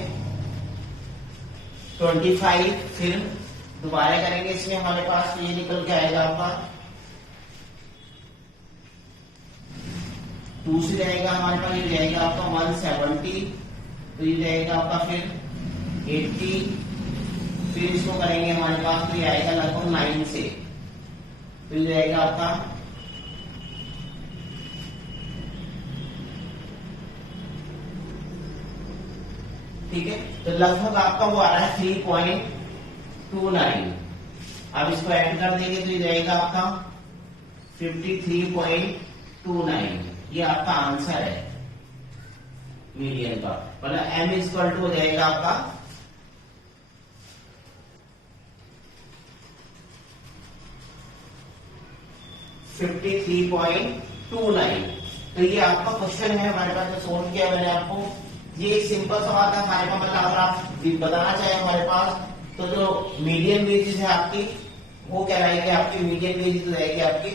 25, फिर दोबारा करेंगे इसमें हमारे पास ये निकल के आएगा आपका 2 से जाएगा हमारे पास, ये जाएगा आपका 170, तो ये जाएगा आपका फिर 80, फिर इसको करेंगे हमारे पास, तो ये आएगा लगभग 9 से, तो ये जाएगा आपका ठीक है, तो लगभग आपका वो आ रहा है 3.29। अब इसको ऐड कर देंगे तो ये जाएगा आपका 53.29। ये आपका आंसर है मीडियन का, मतलब m इक्वल टू हो जाएगा आपका 53.29। तो ये आपका क्वेश्चन है हमारे पास जो सोल्व किया मैंने आपको। ये एक सिंपल सवाल था हमारे पास, मतलब अगर आप बताना चाहें हमारे पास तो जो मीडियन वेजेस है आपकी वो कहलाएगी आपकी मीडियन वेजेस हो जाएगी आपकी,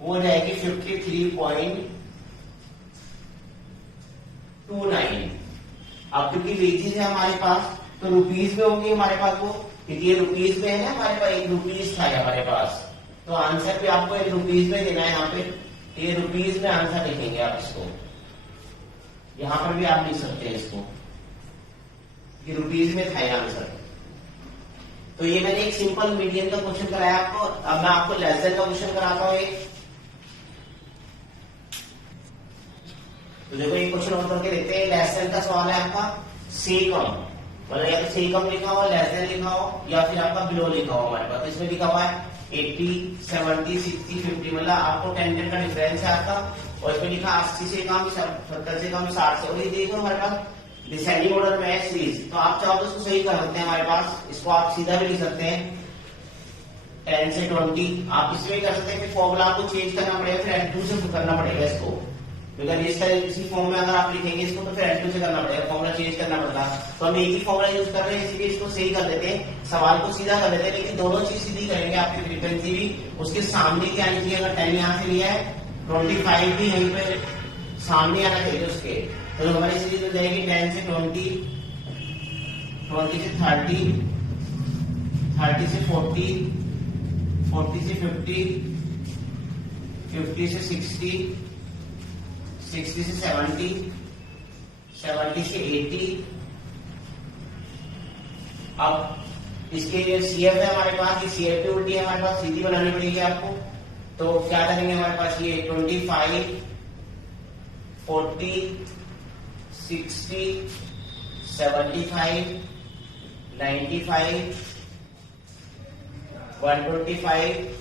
वो हो जाएगी 53.29। अब क्योंकि वेजेस है हमारे पास तो रुपीज में होंगी हमारे पास वो, क्योंकि ये रुपीज में है ना हमारे पास, 1 रुपीज था हमारे पास, तो आंसर भी आपको 1 रुपीज में देना है। यहाँ पे ये रुपीज में आंसर लिखेंगे आप इसको, यहां पर भी आप लिख सकते हैं इसको कि रुपीज में था आंसर। तो ये मैंने एक सिंपल मीडियन का क्वेश्चन कराया आपको। अब मैं आपको लेस देन का क्वेश्चन कराता हूं एक। तो देखो ये क्वेश्चन और करके देखते हैं। लेस देन का सवाल है आपका से कम, मतलब या तो से कम लिखा हो, लेस देन लिखा हो, या फिर आपका बिलो लिखा हो हमारे पास। तो इसमें लिखा हुआ है 80, 70, 60, 50, मतलब आपको 10 का डिफरेंस है आपका। और इसमें लिखा 80 से कम, 70 से कम, 60 से। और ये देखो हमारे पास डिसेंडिंग ऑर्डर में है सीरीज, तो आप चाहो तो उसको सही कर सकते हैं हमारे पास। इसको आप सीधा भी लिख सकते हैं 10 से 20, आप इसमें कर सकते हैं। फिर फॉर्मूला आपको चेंज करना पड़ेगा, फिर N2 से करना पड़ेगा इसको, अगर इसी फॉर्म में अगर आप लिखेंगे इसको तो फिर N2 से करना पड़ेगा, फॉर्मूला चेंज करना पड़ता। तो हम एक ही फॉर्मूला यूज कर रहे हैं, इसलिए इसको सही कर देते हैं, सवाल को सीधा कर देते हैं। लेकिन दोनों चीज सीधी करेंगे, आपकी फ्रीक्वेंसी भी उसके सामने क्या आनी चाहिए। अगर 10 यहाँ से लिया है 25 भी यहीं पे सामने आना चाहिए उसके। तो हमारी सीरीज हो जाएगी 10 से 20, 20 से 30, 30 से 40, 40 से 50, 50 से 60, 60 से 70, 70 से 80। अब इसके CF है हमारे पास, ये CF की उल्टी है हमारे पास, सीधी बनानी पड़ेगी आपको। तो क्या करेंगे हमारे पास ये 25, 40, 60, 75, 95, 125,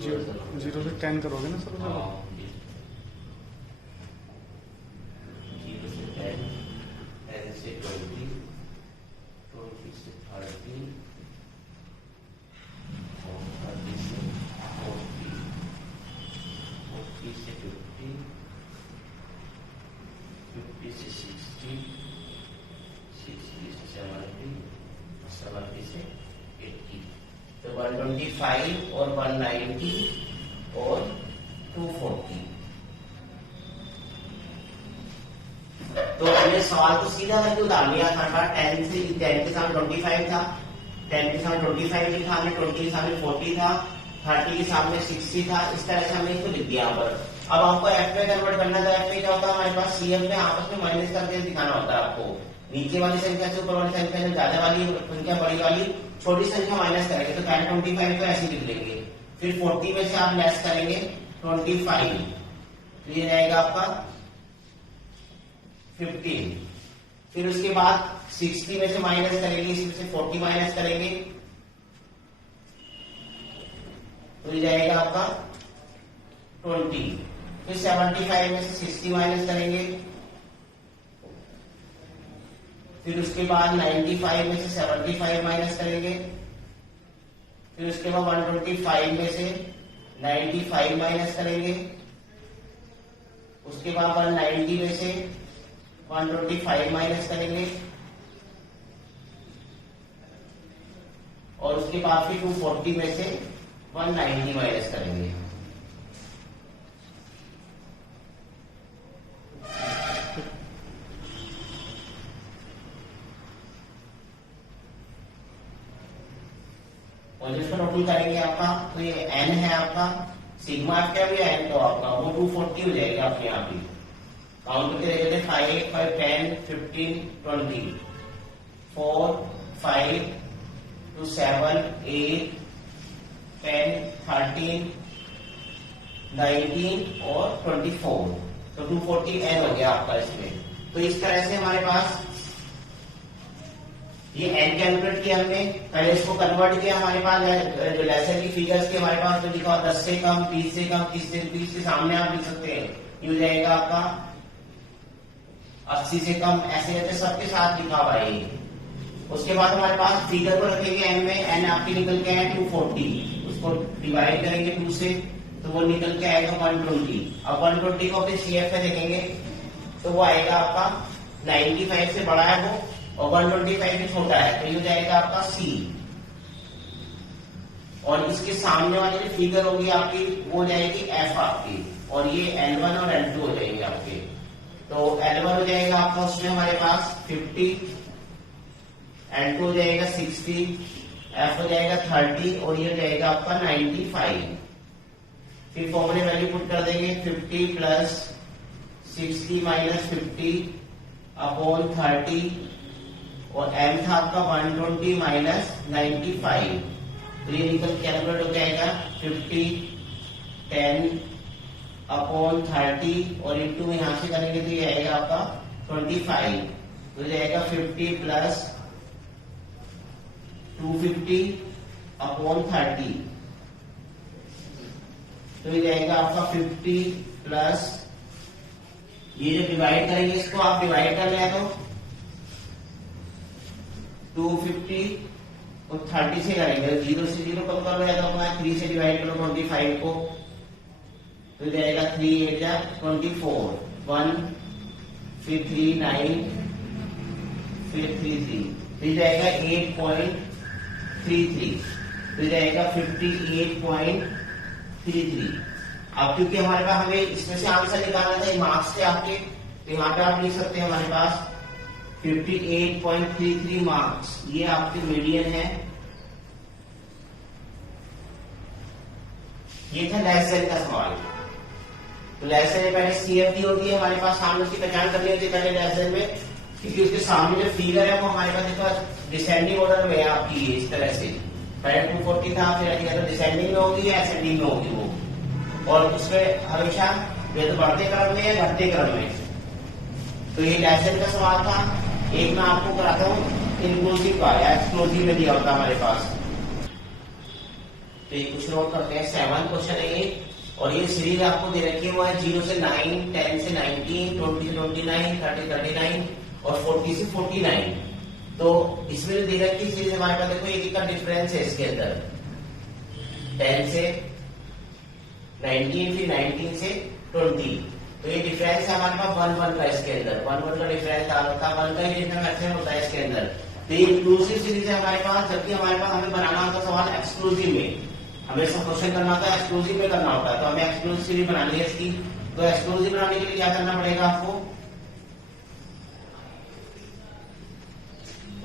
0 से 10 करोगे ना सर? 0 से 10, 10 से 20, 20 से 30, और 30 से 40, 40 से 50, 50 से 60, 60 से 70, 70 से 80। तो 125 और 190 और 240। तो हमने सवाल को सीधा करके उतार लिया था। 10 के सामने 25 था, 10 के सामने 25 लिखा हमने, 20 के सामने 40 था, 30 के सामने 60 था। इस तरह से हमने इसको लिख दिया यहाँ पर। अब आपको एफ में कन्वर्ट करना था। एफ में क्या होता है हमारे पास, CF में आपस में माइनस करके दिखाना होता है आपको। नीचे वाली संख्या से ऊपर वाली संख्या से ज्यादा वाली संख्या बड़ी वाली छोटी संख्या माइनस करेंगे। तो पहले 25 को ऐसे लिख लेंगे, फिर 40 में से आप लेस करेंगे 25, तो ये रहेगा आपका 15। फिर उसके बाद 60 में से माइनस करेंगे, इसमें से 40 माइनस करेंगे, तो ये जाएगा आपका 20। फिर 75 में से 60 माइनस करेंगे, फिर उसके बाद 95 में से 75 माइनस करेंगे, फिर उसके बाद 125 में से 95 माइनस करेंगे, उसके बाद 190 में से 125 माइनस करेंगे, और उसके बाद फिर 240 में से 190 माइनस करेंगे। और जिसको टोटल करेंगे आपका, तो ये n है आपका, सिग्मा एफ क्या भी n, तो आपका वो 240 हो जाएगा आपके यहाँ पे। काउंट करके देखे थे 5, 5, 10, 15, 20, 4, 5, 2, 7, 8, 10, 13, 19 और 24। तो 240 n हो गया आपका इसमें। तो इस तरह से हमारे पास ये एन कैलकुलेट किया हमने, पहले इसको कन्वर्ट किया, हमारे पास जो लेसन की फिगर्स के हमारे पास तो लिखा 10 से कम, 20 से कम, 30 के सामने आप लिख सकते हैं, ये हो जाएगा आपका 80 से कम, ऐसे ऐसे सबके साथ लिखा हुआ है। उसके बाद हमारे पास फिगर को रखेंगे एन में, एन आपकी निकल के आए 240, उसको डिवाइड करेंगे 2 से तो वो निकल के आएगा 120। अब 120 को अपने CF में देखेंगे तो वो आएगा आपका 95 से बड़ा है वो, और 125 भी छोटा है, तो ये हो जाएगा आपका C। और इसके सामने वाली जो फिगर होगी आपकी वो हो जाएगी F आपकी, और ये L1 और L2 हो जाएंगे आपके। तो L1 हो जाएगा आपका उसमें हमारे पास 50, L2 हो जाएगा 60, F हो जाएगा 30 और ये हो जाएगा आपका 95। फिर फॉर्मूले वैल्यू पुट कर देंगे 50 प्लस 60 माइनस 50 अपॉन 30, और m था आपका 120 माइनस 95, तो ये निकल कैलकुलेट हो जाएगा 50 10 अपॉन 30 और इंटू में यहां से करेंगे तो ये आएगा आपका 25, तो जाएगा 50 प्लस 250 अपॉन 30, तो ये जाएगा आपका 50 प्लस, ये जो डिवाइड करेंगे इसको आप डिवाइड कर लें तो 250 और 30 से करेंगे, 0 से 0 कम कर लो, तो अपना 3 से डिवाइड करो 25 को, तो जाएगा 3 8 जा 24, 1 फिर 3 9 फिर 3 3, फिर जाएगा 8.33, तो जाएगा 58.33। अब क्योंकि हमारे पास हमें इसमें से आंसर निकालना था मार्क्स से आपके, तो यहाँ पे आप लिख सकते हैं हमारे पास 58.33 मार्क्स, ये आपके मीडियन है। ये था लेस देन का सवाल। तो लेस देन पहले CF दी होती है हमारे पास, सामने उसकी पहचान करनी होती है पहले लेस देन में, क्योंकि उसके सामने जो फिगर है वो हमारे पास देखो डिसेंडिंग ऑर्डर में है आपकी, ये इस तरह से पहले 240 था, फिर डिसेंडिंग में होगी या असेंडिंग में होगी वो, और उसमें हमेशा ये तो बढ़ते क्रम में या घटते क्रम में। तो ये लेसन का सवाल था। एक मैं आपको कराता हूँ इंक्लूसिव का या एक्सक्लूसिव में दिया होता हमारे पास, तो ये कुछ नोट करते हैं। 7 क्वेश्चन है ये, और ये सीरीज आपको दे रखी है वो है 0 से 9, 10 से 19, 20 से 29, 30 39 और 40 से 49। तो इसमें जो दे रखी सीरीज हमारे पास देखो एक का डिफरेंस है इसके अंदर, 10 से 19 फिर 19 से 20, तो ये डिफरेंस है हमारे पास 1 1 का इसके अंदर, 1 1 का डिफरेंस आ रहा था, 1 का ही डिफरेंस होता है इसके अंदर। तो ये इंक्लूसिव सीरीज है हमारे पास, जबकि हमारे पास हमें बनाना होता सवाल एक्सक्लूसिव में, हमें सब क्वेश्चन करना होता है एक्सक्लूसिव में करना होता है, तो हमें एक्सक्लूसिव सीरीज बनानी है इसकी। तो एक्सक्लूसिव बनाने के लिए क्या करना पड़ेगा आपको,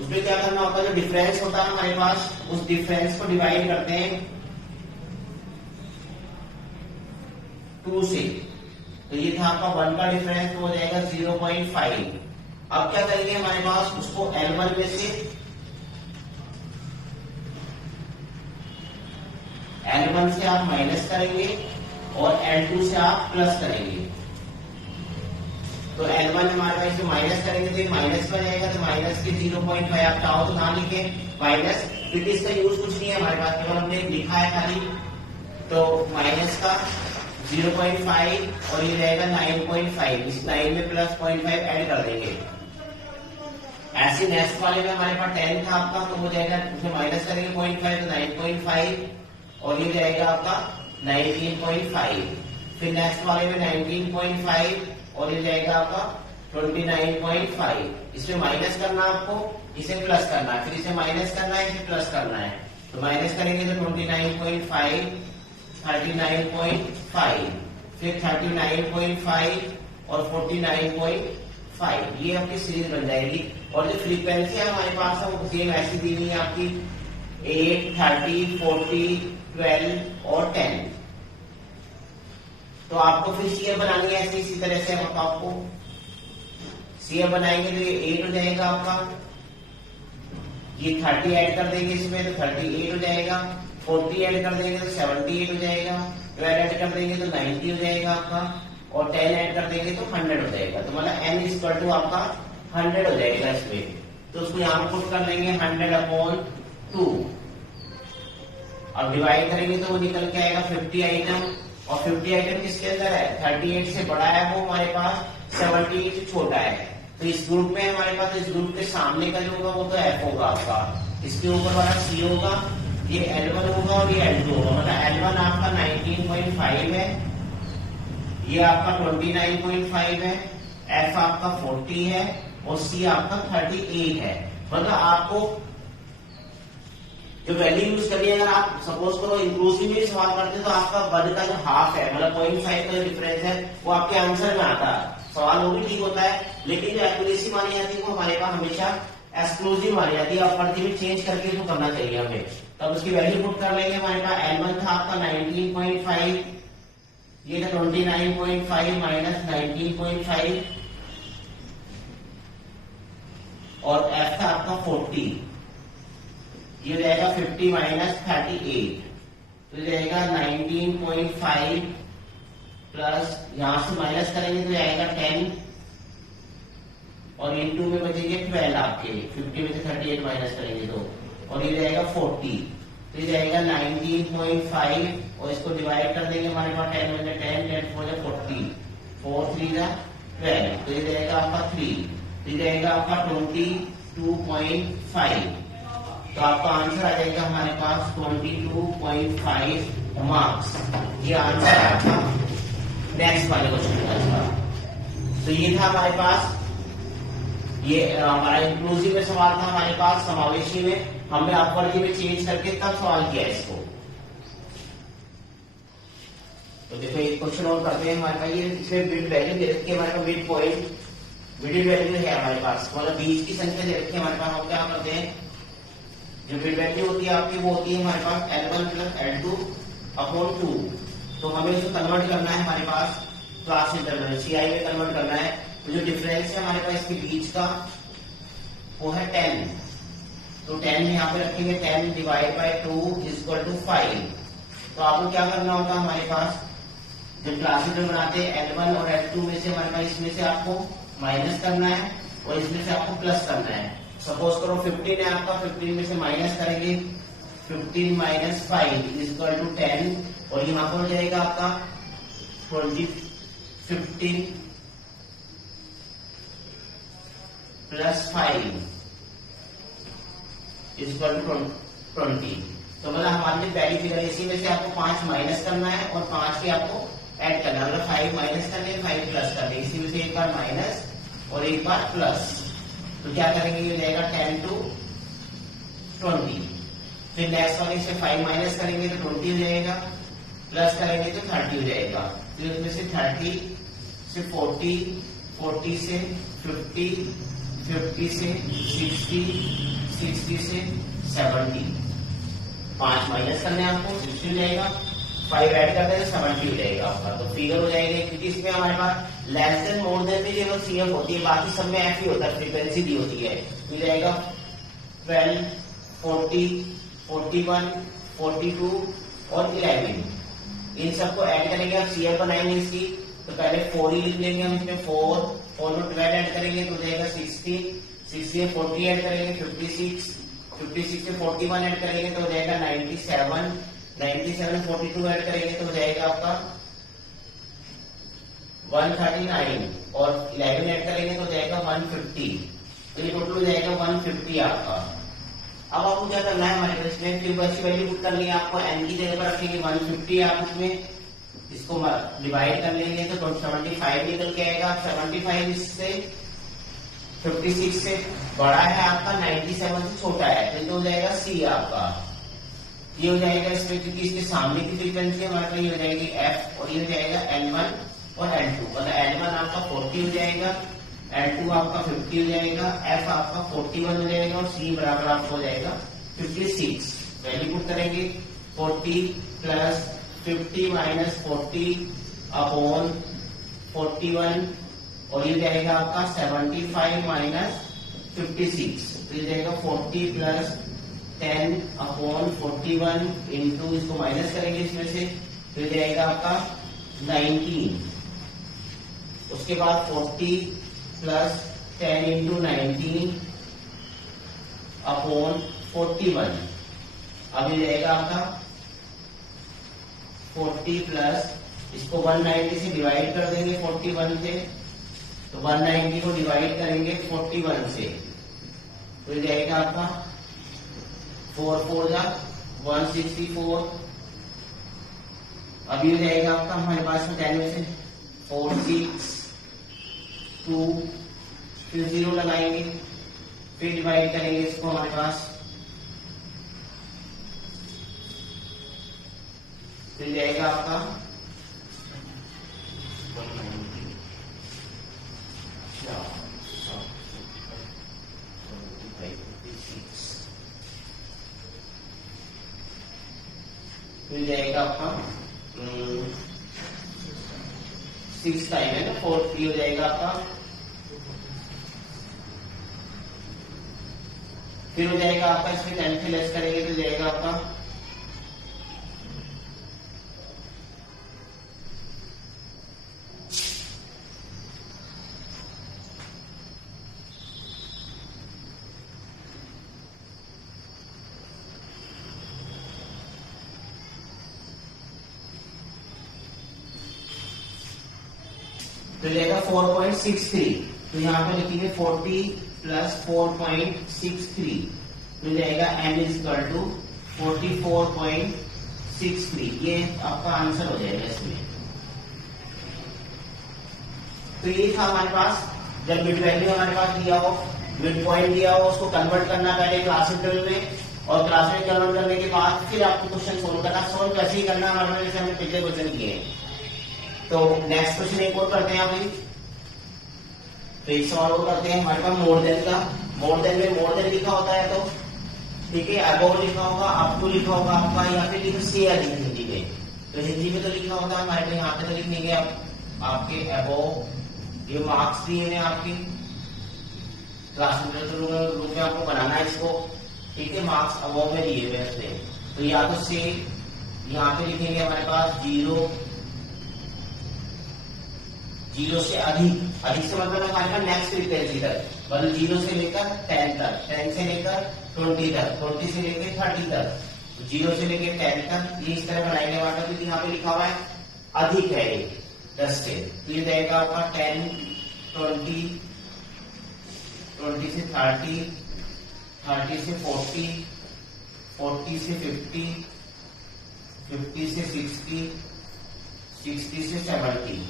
उसमें क्या करना होता है, जो डिफरेंस होता है हमारे पास उस डिफरेंस को डिवाइड करते हैं 2 से, तो ये था आपका 1 का डिफरेंस, तो हो जाएगा 0.5। अब क्या करेंगे हमारे पास उसको L1 में से L1 से आप माइनस करेंगे और L2 से आप प्लस करेंगे। तो L1 हमारे पास जो माइनस करेंगे तो ये माइनस में जाएगा, तो माइनस के 0.5 आप चाहो तो ना लिखे माइनस, क्योंकि इसका यूज कुछ नहीं है हमारे पास, केवल हमने लिखा है खाली। तो माइनस का 0.5 और ये रहेगा 9.5, इस 9 में प्लस 0.5 ऐड कर देंगे। ऐसे नेक्स्ट वाले में हमारे पास 10 था आपका, तो हो जाएगा उसमें माइनस करेंगे 0.5 तो 9.5 और ये जाएगा आपका 19.5। फिर नेक्स्ट वाले में 19.5 और ये जाएगा आपका 29.5। इसमें माइनस करना आपको, इसे प्लस करना है, फिर इसे माइनस करना है, इसे प्लस करना है। तो माइनस करेंगे तो 29.5, 39.5, फिर 39.5 और 49.5, ये आपकी सीरीज बन जाएगी। और जो फ्रीक्वेंसी है हमारे पास है वो सेम ऐसी दी हुई है आपकी 8, 30, 40, 12 और 10। तो आपको फिर सीएफ बनानी है ऐसे इसी तरह से, हम आपको सीएफ बनाएंगे तो ये 8 हो जाएगा आपका, ये 30 ऐड कर देंगे इसमें तो 38 हो जाएगा, 40 ऐड कर देंगे तो 78 हो जाएगा, 12 ऐड कर देंगे तो 90 हो जाएगा आपका, और 10 ऐड कर देंगे तो 100 हो जाएगा। तो मतलब n इक्वल टू आपका 100 हो जाएगा इसमें। तो उसको यहाँ पे पुट कर लेंगे 100/2। अब डिवाइड करेंगे तो वो निकल के आएगा 50 आइटम, और 50 आइटम किसके अंदर है, 38 से बड़ा है वो हमारे पास, 78 से छोटा है। तो इस ग्रुप में हमारे पास, इस ग्रुप के सामने का जो होगा वो तो F होगा आपका, इसके ऊपर वाला C होगा, ये L1 होगा और ये L2 होगा। मतलब L1 आपका 19.5 है, ये आपका 29.5 है, F आपका 40 है और C आपका 38 है। मतलब आपको जो वैल्यू यूज करनी है, अगर आप सपोज करो इंक्लूसिव में सवाल करते हैं तो आपका 1 का जो हाफ है, मतलब 0.5 का जो डिफरेंस है वो आपके आंसर में आता है। सवाल वो भी ठीक होता है, लेकिन जो एक्यूरेसी मानी जाती है वो हमारे पास हमेशा एक्सक्लूसिव मानी जाती है, अपर्टी में चेंज करके इसको करना चाहिए हमें। तब उसकी वैल्यू पुट कर लेंगे। हमारे पास L1 था आपका 19.5, ये था 29.5 माइनस 19.5 और F था आपका 40, ये हो जाएगा 50 माइनस 38, तो जाएगा 19.5 प्लस यहां से माइनस करेंगे तो जाएगा 10 और इनटू में बचेंगे 12 आपके, 50 में से 38 माइनस करेंगे तो, और ये जाएगा 40, तो ये जाएगा 19.5 और इसको डिवाइड कर देंगे हमारे पास 10 में 10, 10 4 40, 4 3 12, तो ये जाएगा आपका 3, ये जाएगा आपका 22.5। तो आपका आंसर आ जाएगा हमारे पास 22.5 मार्क्स। ये आंसर है आपका नेक्स्ट वाले क्वेश्चन का। तो ये था हमारे पास, ये हमारा इंक्लूसिव में सवाल था हमारे पास, समावेशी में हमने अपवर्गी में चेंज करके तब सवाल किया इसको। तो देखो एक क्वेश्चन और करते हैं हमारे पास, ये इसमें बिट वैल्यू दे रखी है हमारे पास, बिट पॉइंट बिट वैल्यू है हमारे पास, मतलब बीच की संख्या दे रखी है हमारे पास। हम क्या करते हैं, जो बिट वैल्यू होती है आपकी वो होती है हमारे पास L1 प्लस L2/2। तो हमें इसको कन्वर्ट करना है हमारे पास क्लास इंटरवल CI में कन्वर्ट करना है। तो जो डिफरेंस है हमारे पास इसके बीच का वो है 10, तो 10 यहाँ पे रखेंगे, 10 डिवाइड बाय 2 इक्वल टू 5। तो आपको क्या करना होगा, हमारे पास जब क्लास इंटरवल बनाते हैं L1 और L2 में से हमारे पास इसमें से आपको माइनस करना है और इसमें से आपको प्लस करना है। सपोज करो 15 है आपका, 15 में से माइनस करेंगे, 15 माइनस 5 इक्वल टू 10, और यहाँ पर हो जाएगा आपका 15 प्लस 5 इक्वल टू 20। तो मतलब हमारे लिए पहली फिगर, इसी में से आपको 5 माइनस करना है और 5 के आपको ऐड करना है। मतलब 5 माइनस करने 5 प्लस करने, इसी में से एक बार माइनस और एक बार प्लस। तो क्या करेंगे, ये जाएगा 10 to 20। फिर नेक्स्ट वाले से 5 माइनस करेंगे तो 20 हो जाएगा, प्लस करेंगे तो 30 हो जाएगा। फिर उसमें से 30 से 40, 40 से 50, 50 से 60, 60 से 70। 5 माइनस करने आपको 60 हो जाएगा, 5 ऐड करते हैं 70 हो जाएगा आपका। तो फिगर हो जाएगा, क्योंकि इसमें हमारे पास लेस देन मोर देन भी केवल CF होती है, बाकी सब में F ही होता है, फ्रीक्वेंसी दी होती है। मिल जाएगा 12, 40, 41, 42 और 11। इन सबको ऐड करेंगे, अब CF बनाएंगे इसकी। तो पहले 4 ही लिख लेंगे हम इसमें, 4 में 12 ऐड करेंगे तो हो जाएगा 60, 60 में 40 ऐड करेंगे 56, 56 से 41 ऐड करेंगे तो हो जाएगा 97, 97 42 ऐड करेंगे तो हो जाएगा आपका 139 और 11 ऐड करेंगे तो हो जाएगा 150। तो ये टोटल हो जाएगा 150 आपका। अब आपको क्या करना है, हमारे पास इसमें फ्रीक्वेंसी वैल्यू पुट करनी है आपको, n की जगह पर रखेंगे 150, आप इसमें इसको डिवाइड कर लेंगे तो 75 निकल के आएगा। 75 इससे 56 से बड़ा है आपका, 97 से छोटा है, तो हो जाएगा C आपका। ये हो जाएगा इसमें, क्योंकि इसके सामने की फ्रीक्वेंसी हमारे पास ये हो जाएगी F और ये हो जाएगा L1 और L2। मतलब L1 आपका 40 हो जाएगा, L2 आपका 50 हो जाएगा, F आपका 41 हो जाएगा और C बराबर आपको हो जाएगा 56। वैल्यू पुट करेंगे 40 प्लस 50 माइनस 40 अपॉन 41 और ये जाएगा आपका 75 माइनस 56। तो ये जाएगा 40 प्लस 10 अपॉन 41 इंटू, इसको माइनस करेंगे इसमें से, तो ये जाएगा आपका 19। उसके बाद 40 प्लस 10 इंटू 19 अपॉन 41। अब ये रहेगा आपका 40 प्लस, इसको 190 से डिवाइड कर देंगे 41 से, तो 190 को डिवाइड करेंगे 41 से, तो ये जाएगा आपका 4 4 जा 164। अभी हो जाएगा आपका हमारे पास में 10 में से 4 6 2, फिर 0 लगाएंगे, फिर डिवाइड करेंगे इसको हमारे पास, फिर जाएगा आपका 190 फिर जाएगा आपका 6 टाइम है ना 4 3 हो जाएगा आपका, फिर हो जाएगा आपका इसमें 10 से लेस करेंगे तो जाएगा आपका 4.63, तो यहाँ पे लिखेंगे 40 प्लस 4.63, तो जाएगा n इज इक्वल टू 44.63, ये आपका आंसर हो जाएगा इसमें। तो ये था हमारे पास, जब मिड वैल्यू हमारे पास दिया हो, मिड पॉइंट दिया हो, उसको कन्वर्ट करना पहले क्लास इंटरवल में, और क्लास में कन्वर्ट करने के बाद फिर आपको क्वेश्चन सोल्व करना। सोल्व वैसे ही करना हमारे जैसे हमने पिछले क्वेश्चन किए हैं। तो नेक्स्ट क्वेश्चन एक और करते हैं अभी, तो एक सवाल और करते हैं हमारे पास मोर देन का। मोर देन में मोर देन लिखा होता है तो ठीक है, अबोव लिखा होगा, अप टू लिखा होगा आपका, या फिर लिखो शेयर हिंदी में, तो हिंदी में तो लिखा होता है हमारे यहाँ पे तो लिख देंगे आपके अबोव, ये मार्क्स दिए हैं आपके क्लास रूप में आपको बनाना है इसको, ठीक है, मार्क्स अबोव में दिए हुए हैं, तो या तो से यहाँ पे लिखेंगे हमारे पास 0 से अधिक, अधिक से मतलब हमारे पास नेक्स्ट फ्रीक्वेंसी तक, मतलब 0 से लेकर 10 तक, 10 से लेकर 20 तक, 20 से लेकर 30 तक, 0 से लेकर 10 तक, ये इस तरह बनाएंगे हमारे पास, यहाँ पे लिखा हुआ है अधिक है ये 10 से, तो ये रहेगा आपका 10 20 20 से 30 30 से 40 40 से 50 50 से 60 60 से 70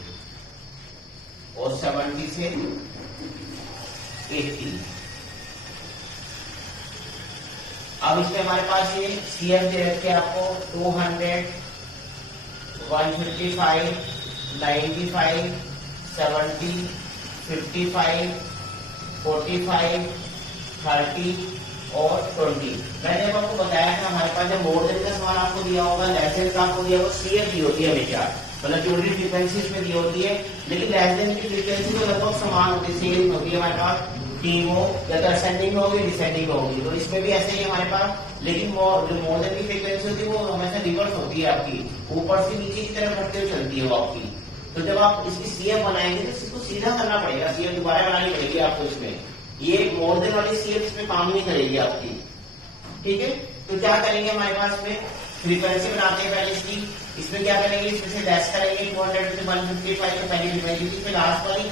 और 70 से 80। अब इसमें हमारे पास ये सीएफ दे रखे आपको 200 155 95 70 55 45 30 और 20। मैंने जब आपको बताया था हमारे पास जब मोर देन का सवाल आपको दिया होगा, लेस देन का आपको दिया होगा, सीएफ दी होती है हमेशा, मतलब टोटल फ्रीक्वेंसी इसमें दी होती है, लेकिन लेस देन की फ्रीक्वेंसी तो लगभग समान होती है, सेम होती है हमारे पास, कि वो या तो असेंडिंग में होगी डिसेंडिंग में होगी, तो इसमें भी ऐसे ही हमारे पास, लेकिन जो मोर देन की फ्रीक्वेंसी होती है वो हमेशा रिवर्स होती है आपकी, ऊपर से नीचे की तरफ बढ़ते हुए चलती है वो आपकी। तो जब आप इसकी सीएफ बनाएंगे तो इसको सीधा करना पड़ेगा, सीएफ दोबारा बनानी पड़ेगी आपको इसमें, ये मोर देन वाली सीएफ इसमें काम नहीं करेगी आपकी, ठीक है। तो क्या करेंगे हमारे पास में फ्रीक्वेंसी बनाते हैं पहले इसकी, इसमें क्या करेंगे, इसमें से लेस करेंगे 200 से 155 तो पहली फ्रीक्वेंसी, इसमें लास्ट वाली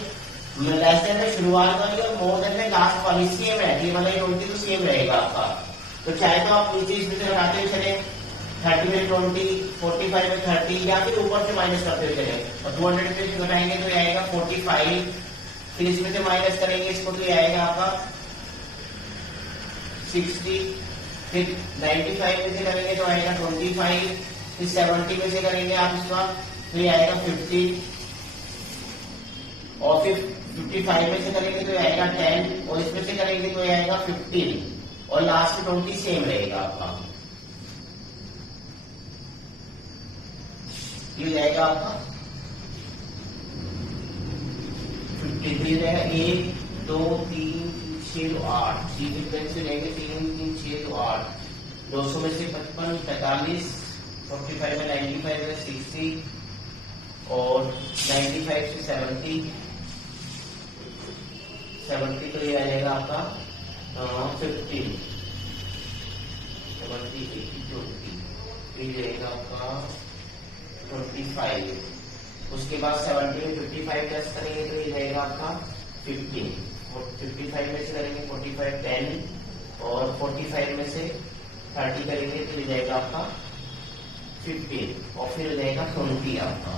लेस देन में शुरुआत वाली और मोर देन में लास्ट वाली सेम रहती है, मतलब 20 तो सेम रहेगा आपका। तो चाहे तो आप नीचे इसमें से हटाते हुए चले, 30 में 20 45 में 30, या फिर ऊपर से माइनस करते हुए चले, और 200 से घटाएंगे तो ये आएगा 45, फिर इसमें से माइनस करेंगे इसको तो ये आएगा आपका 60, फिर 95 में से करेंगे तो आएगा 25, फिर 70 में से करेंगे आप इसका तो ये आएगा 50, और फिर 55 में से करेंगे तो ये आएगा 10, और इसमें से करेंगे तो ये आएगा 15, और लास्ट में 20 सेम रहेगा आपका, ये जाएगा आपका 53 रहेगा, 1 2 3 6 तो 8, सी फ्रीक्वेंसी रहेंगे 3 3 6 तो 8, 200 में से 55 45, 45 में 95 में 60, और 95 से 70 तो ये आ जाएगा आपका 50, 70, 80, 20, ये रहेगा आपका 25। उसके बाद 70 में 55 प्लस करेंगे तो ये रहेगा आपका 15, और 55 में से करेंगे 45 10, और 45 में से 30 करेंगे तो ये रहेगा आपका 15, और फिर रहेगा 20 आपका।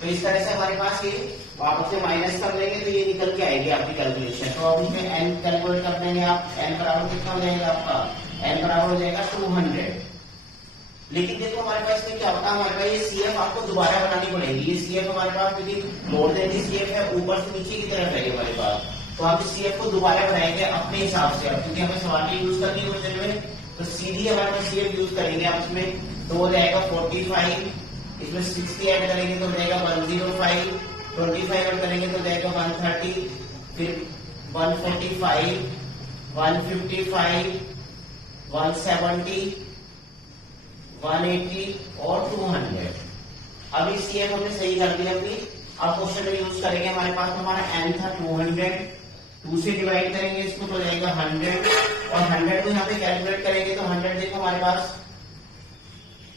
तो इस तरह से हमारे पास ये वापस से माइनस कर लेंगे तो ये निकल के आएगी आपकी कैलकुलेशन। तो अब इसमें n कैलकुलेट कर देंगे आप। n बराबर कितना हो जाएगा आपका, n बराबर हो जाएगा 200। लेकिन देखो हमारे पास में क्या होता है, हमारे पास ये CF आपको दोबारा बनानी पड़ेगी। ये CF हमारे पास क्योंकि मोर देन CF है, ऊपर से नीचे की तरफ है हमारे पास, तो आप इस CF को दोबारा बनाएंगे अपने हिसाब से। अब क्योंकि हमें सवाल यूज करनी है क्वेश्चन में, तो सीधी हमारे पास CF यूज करेंगे आप इसमें। तो हो जाएगा 45, इसमें 60 ऐड करेंगे तो जाएगा 105, 25 ऐड करेंगे तो जाएगा 130, फिर 145, 155, 170, 180 और 200। अब इस CF हमने सही कर दिया अपनी। अब क्वेश्चन में यूज करेंगे, हमारे पास हमारा n था 200, 2 से डिवाइड करेंगे इसको तो जाएगा 100, और 100 को यहाँ पे कैलकुलेट करेंगे तो 100 देखो हमारे पास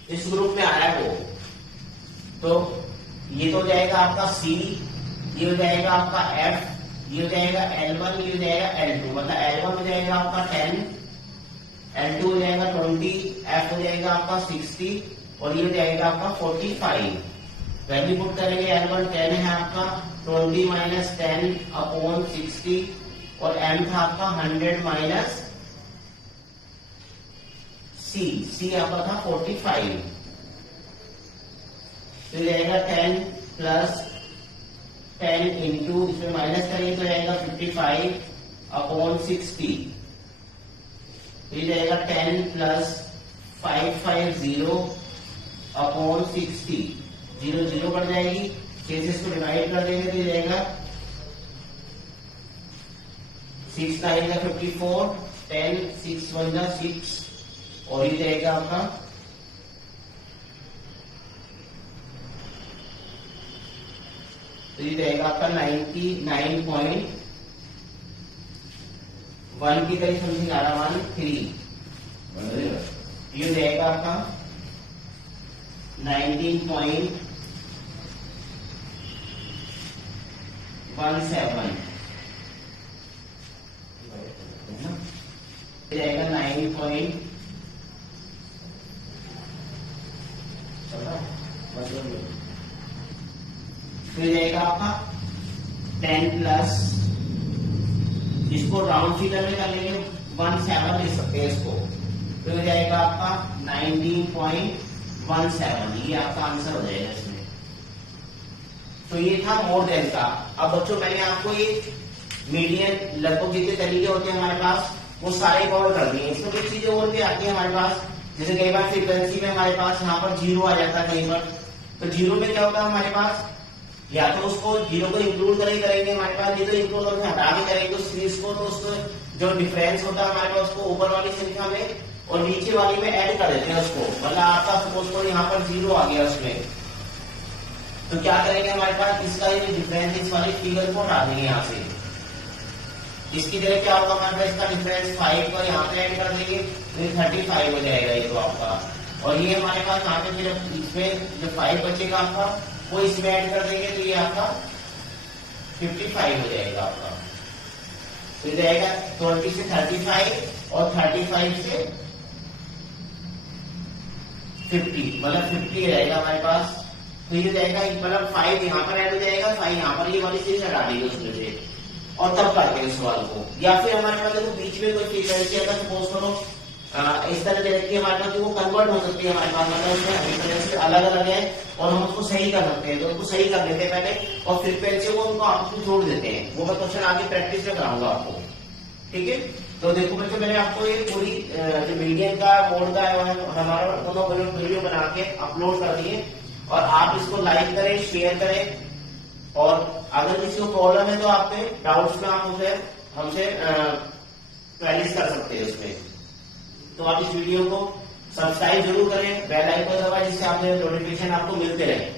इस ग्रुप में आ रहा है वो, तो ये तो हो जाएगा आपका C, ये हो जाएगा आपका F, ये हो जाएगा L1, ये हो जाएगा L2। मतलब L1 हो जाएगा आपका 10, L2 हो जाएगा 20, F हो जाएगा आपका 60, और ये हो जाएगा आपका 45। वैल्यू पुट करेंगे, L1 10 है आपका, 20 माइनस 10 अपॉन 60, और M था आपका 100 माइनस C आपका था 45। तो जाएगा 10 प्लस 10 इंटू, इसमें माइनस करेंगे तो जाएगा 55 अपॉन 60। तो ये जाएगा 10 प्लस 550 अपॉन 60, 0 0 बढ़ जाएगी, 6 से इसको डिवाइड कर देंगे तो ये जाएगा 6 9 का 54, 10 6 1 का 6, और ये जाएगा आपका तो ये जाएगा आपका 99.1 की करीब समथिंग आ रहा 13। ये जाएगा आपका 19.17, ये जाएगा 9. फिर जाएगा आपका 10 प्लस, इसको राउंड फिगर में कर लेंगे 17 ले सकते हैं इसको, तो हो जाएगा आपका 19.17। ये आपका आंसर हो जाएगा इसमें। तो ये था मोर देन का। अब बच्चों मैंने आपको ये मीडियन लगभग जितने तरीके होते हैं हमारे पास वो सारे कवर कर दिए। इसमें कुछ चीजें और भी आती है हमारे पास, जैसे कई बार फ्रीक्वेंसी में हमारे पास यहाँ पर 0 आ जाता है कहीं पर, तो 0 में क्या होता है हमारे पास, या तो उसको 0 को इंक्लूड करेंगे हमारे पास, ये तो इंक्लूड करके हटा के करेंगे उस सीरीज को, तो उसको जो डिफरेंस होता है हमारे पास उसको ऊपर वाली संख्या में और नीचे वाली में ऐड कर देते हैं उसको। मतलब आपका सपोज को यहाँ पर 0 आ गया उसमें, तो क्या करेंगे हमारे पास इसका ये डिफरेंस इस वाली फिगर को हटा देंगे यहाँ से। इसकी जगह क्या होगा हमारे पास, इसका डिफरेंस 5 को यहाँ पे ऐड कर देंगे तो ये 35 हो जाएगा ये तो आपका। और ये हमारे पास यहाँ पे फिर इसमें जो 5 बचेगा आपका वो इसमें ऐड कर देंगे तो ये आपका 55 हो जाएगा आपका। तो ये जाएगा 20 से 35 और 35 से 50, मतलब 50 रहेगा हमारे पास। तो ये जाएगा मतलब 5 यहाँ पर ऐड हो जाएगा, 5 यहाँ पर, ये वाली चीज हटा देंगे उसमें से और तब करते हैं सवाल को। या फिर हमारे पास देखो बीच में कोई फ्रीक्वेंसी अगर सपोज करो इस तरह से रखी है हमारे पास, वो कन्वर्ट हो सकती है हमारे पास, मतलब उसमें फ्रीक्वेंसी अलग अलग है और हम उसको सही कर सकते हैं, तो उसको सही कर लेते हैं पहले और फ्रीक्वेंसी को उनको आपको जोड़ देते हैं। वो मैं क्वेश्चन आगे प्रैक्टिस में कराऊंगा आपको, ठीक है। तो देखो बच्चों मैंने आपको ये पूरी जो मीडियन का मोड का है हमारा दोनों वीडियो बना के अपलोड कर दिए, और आप इसको लाइक करें, शेयर करें, और अगर किसी को प्रॉब्लम है तो आपके डाउट्स में आप हमसे क्वेरीज कर सकते हैं उसमें। तो आप इस वीडियो को सब्सक्राइब जरूर करें, बेल आइकन दबाएं जिससे आपके नोटिफिकेशन आपको मिलते रहे।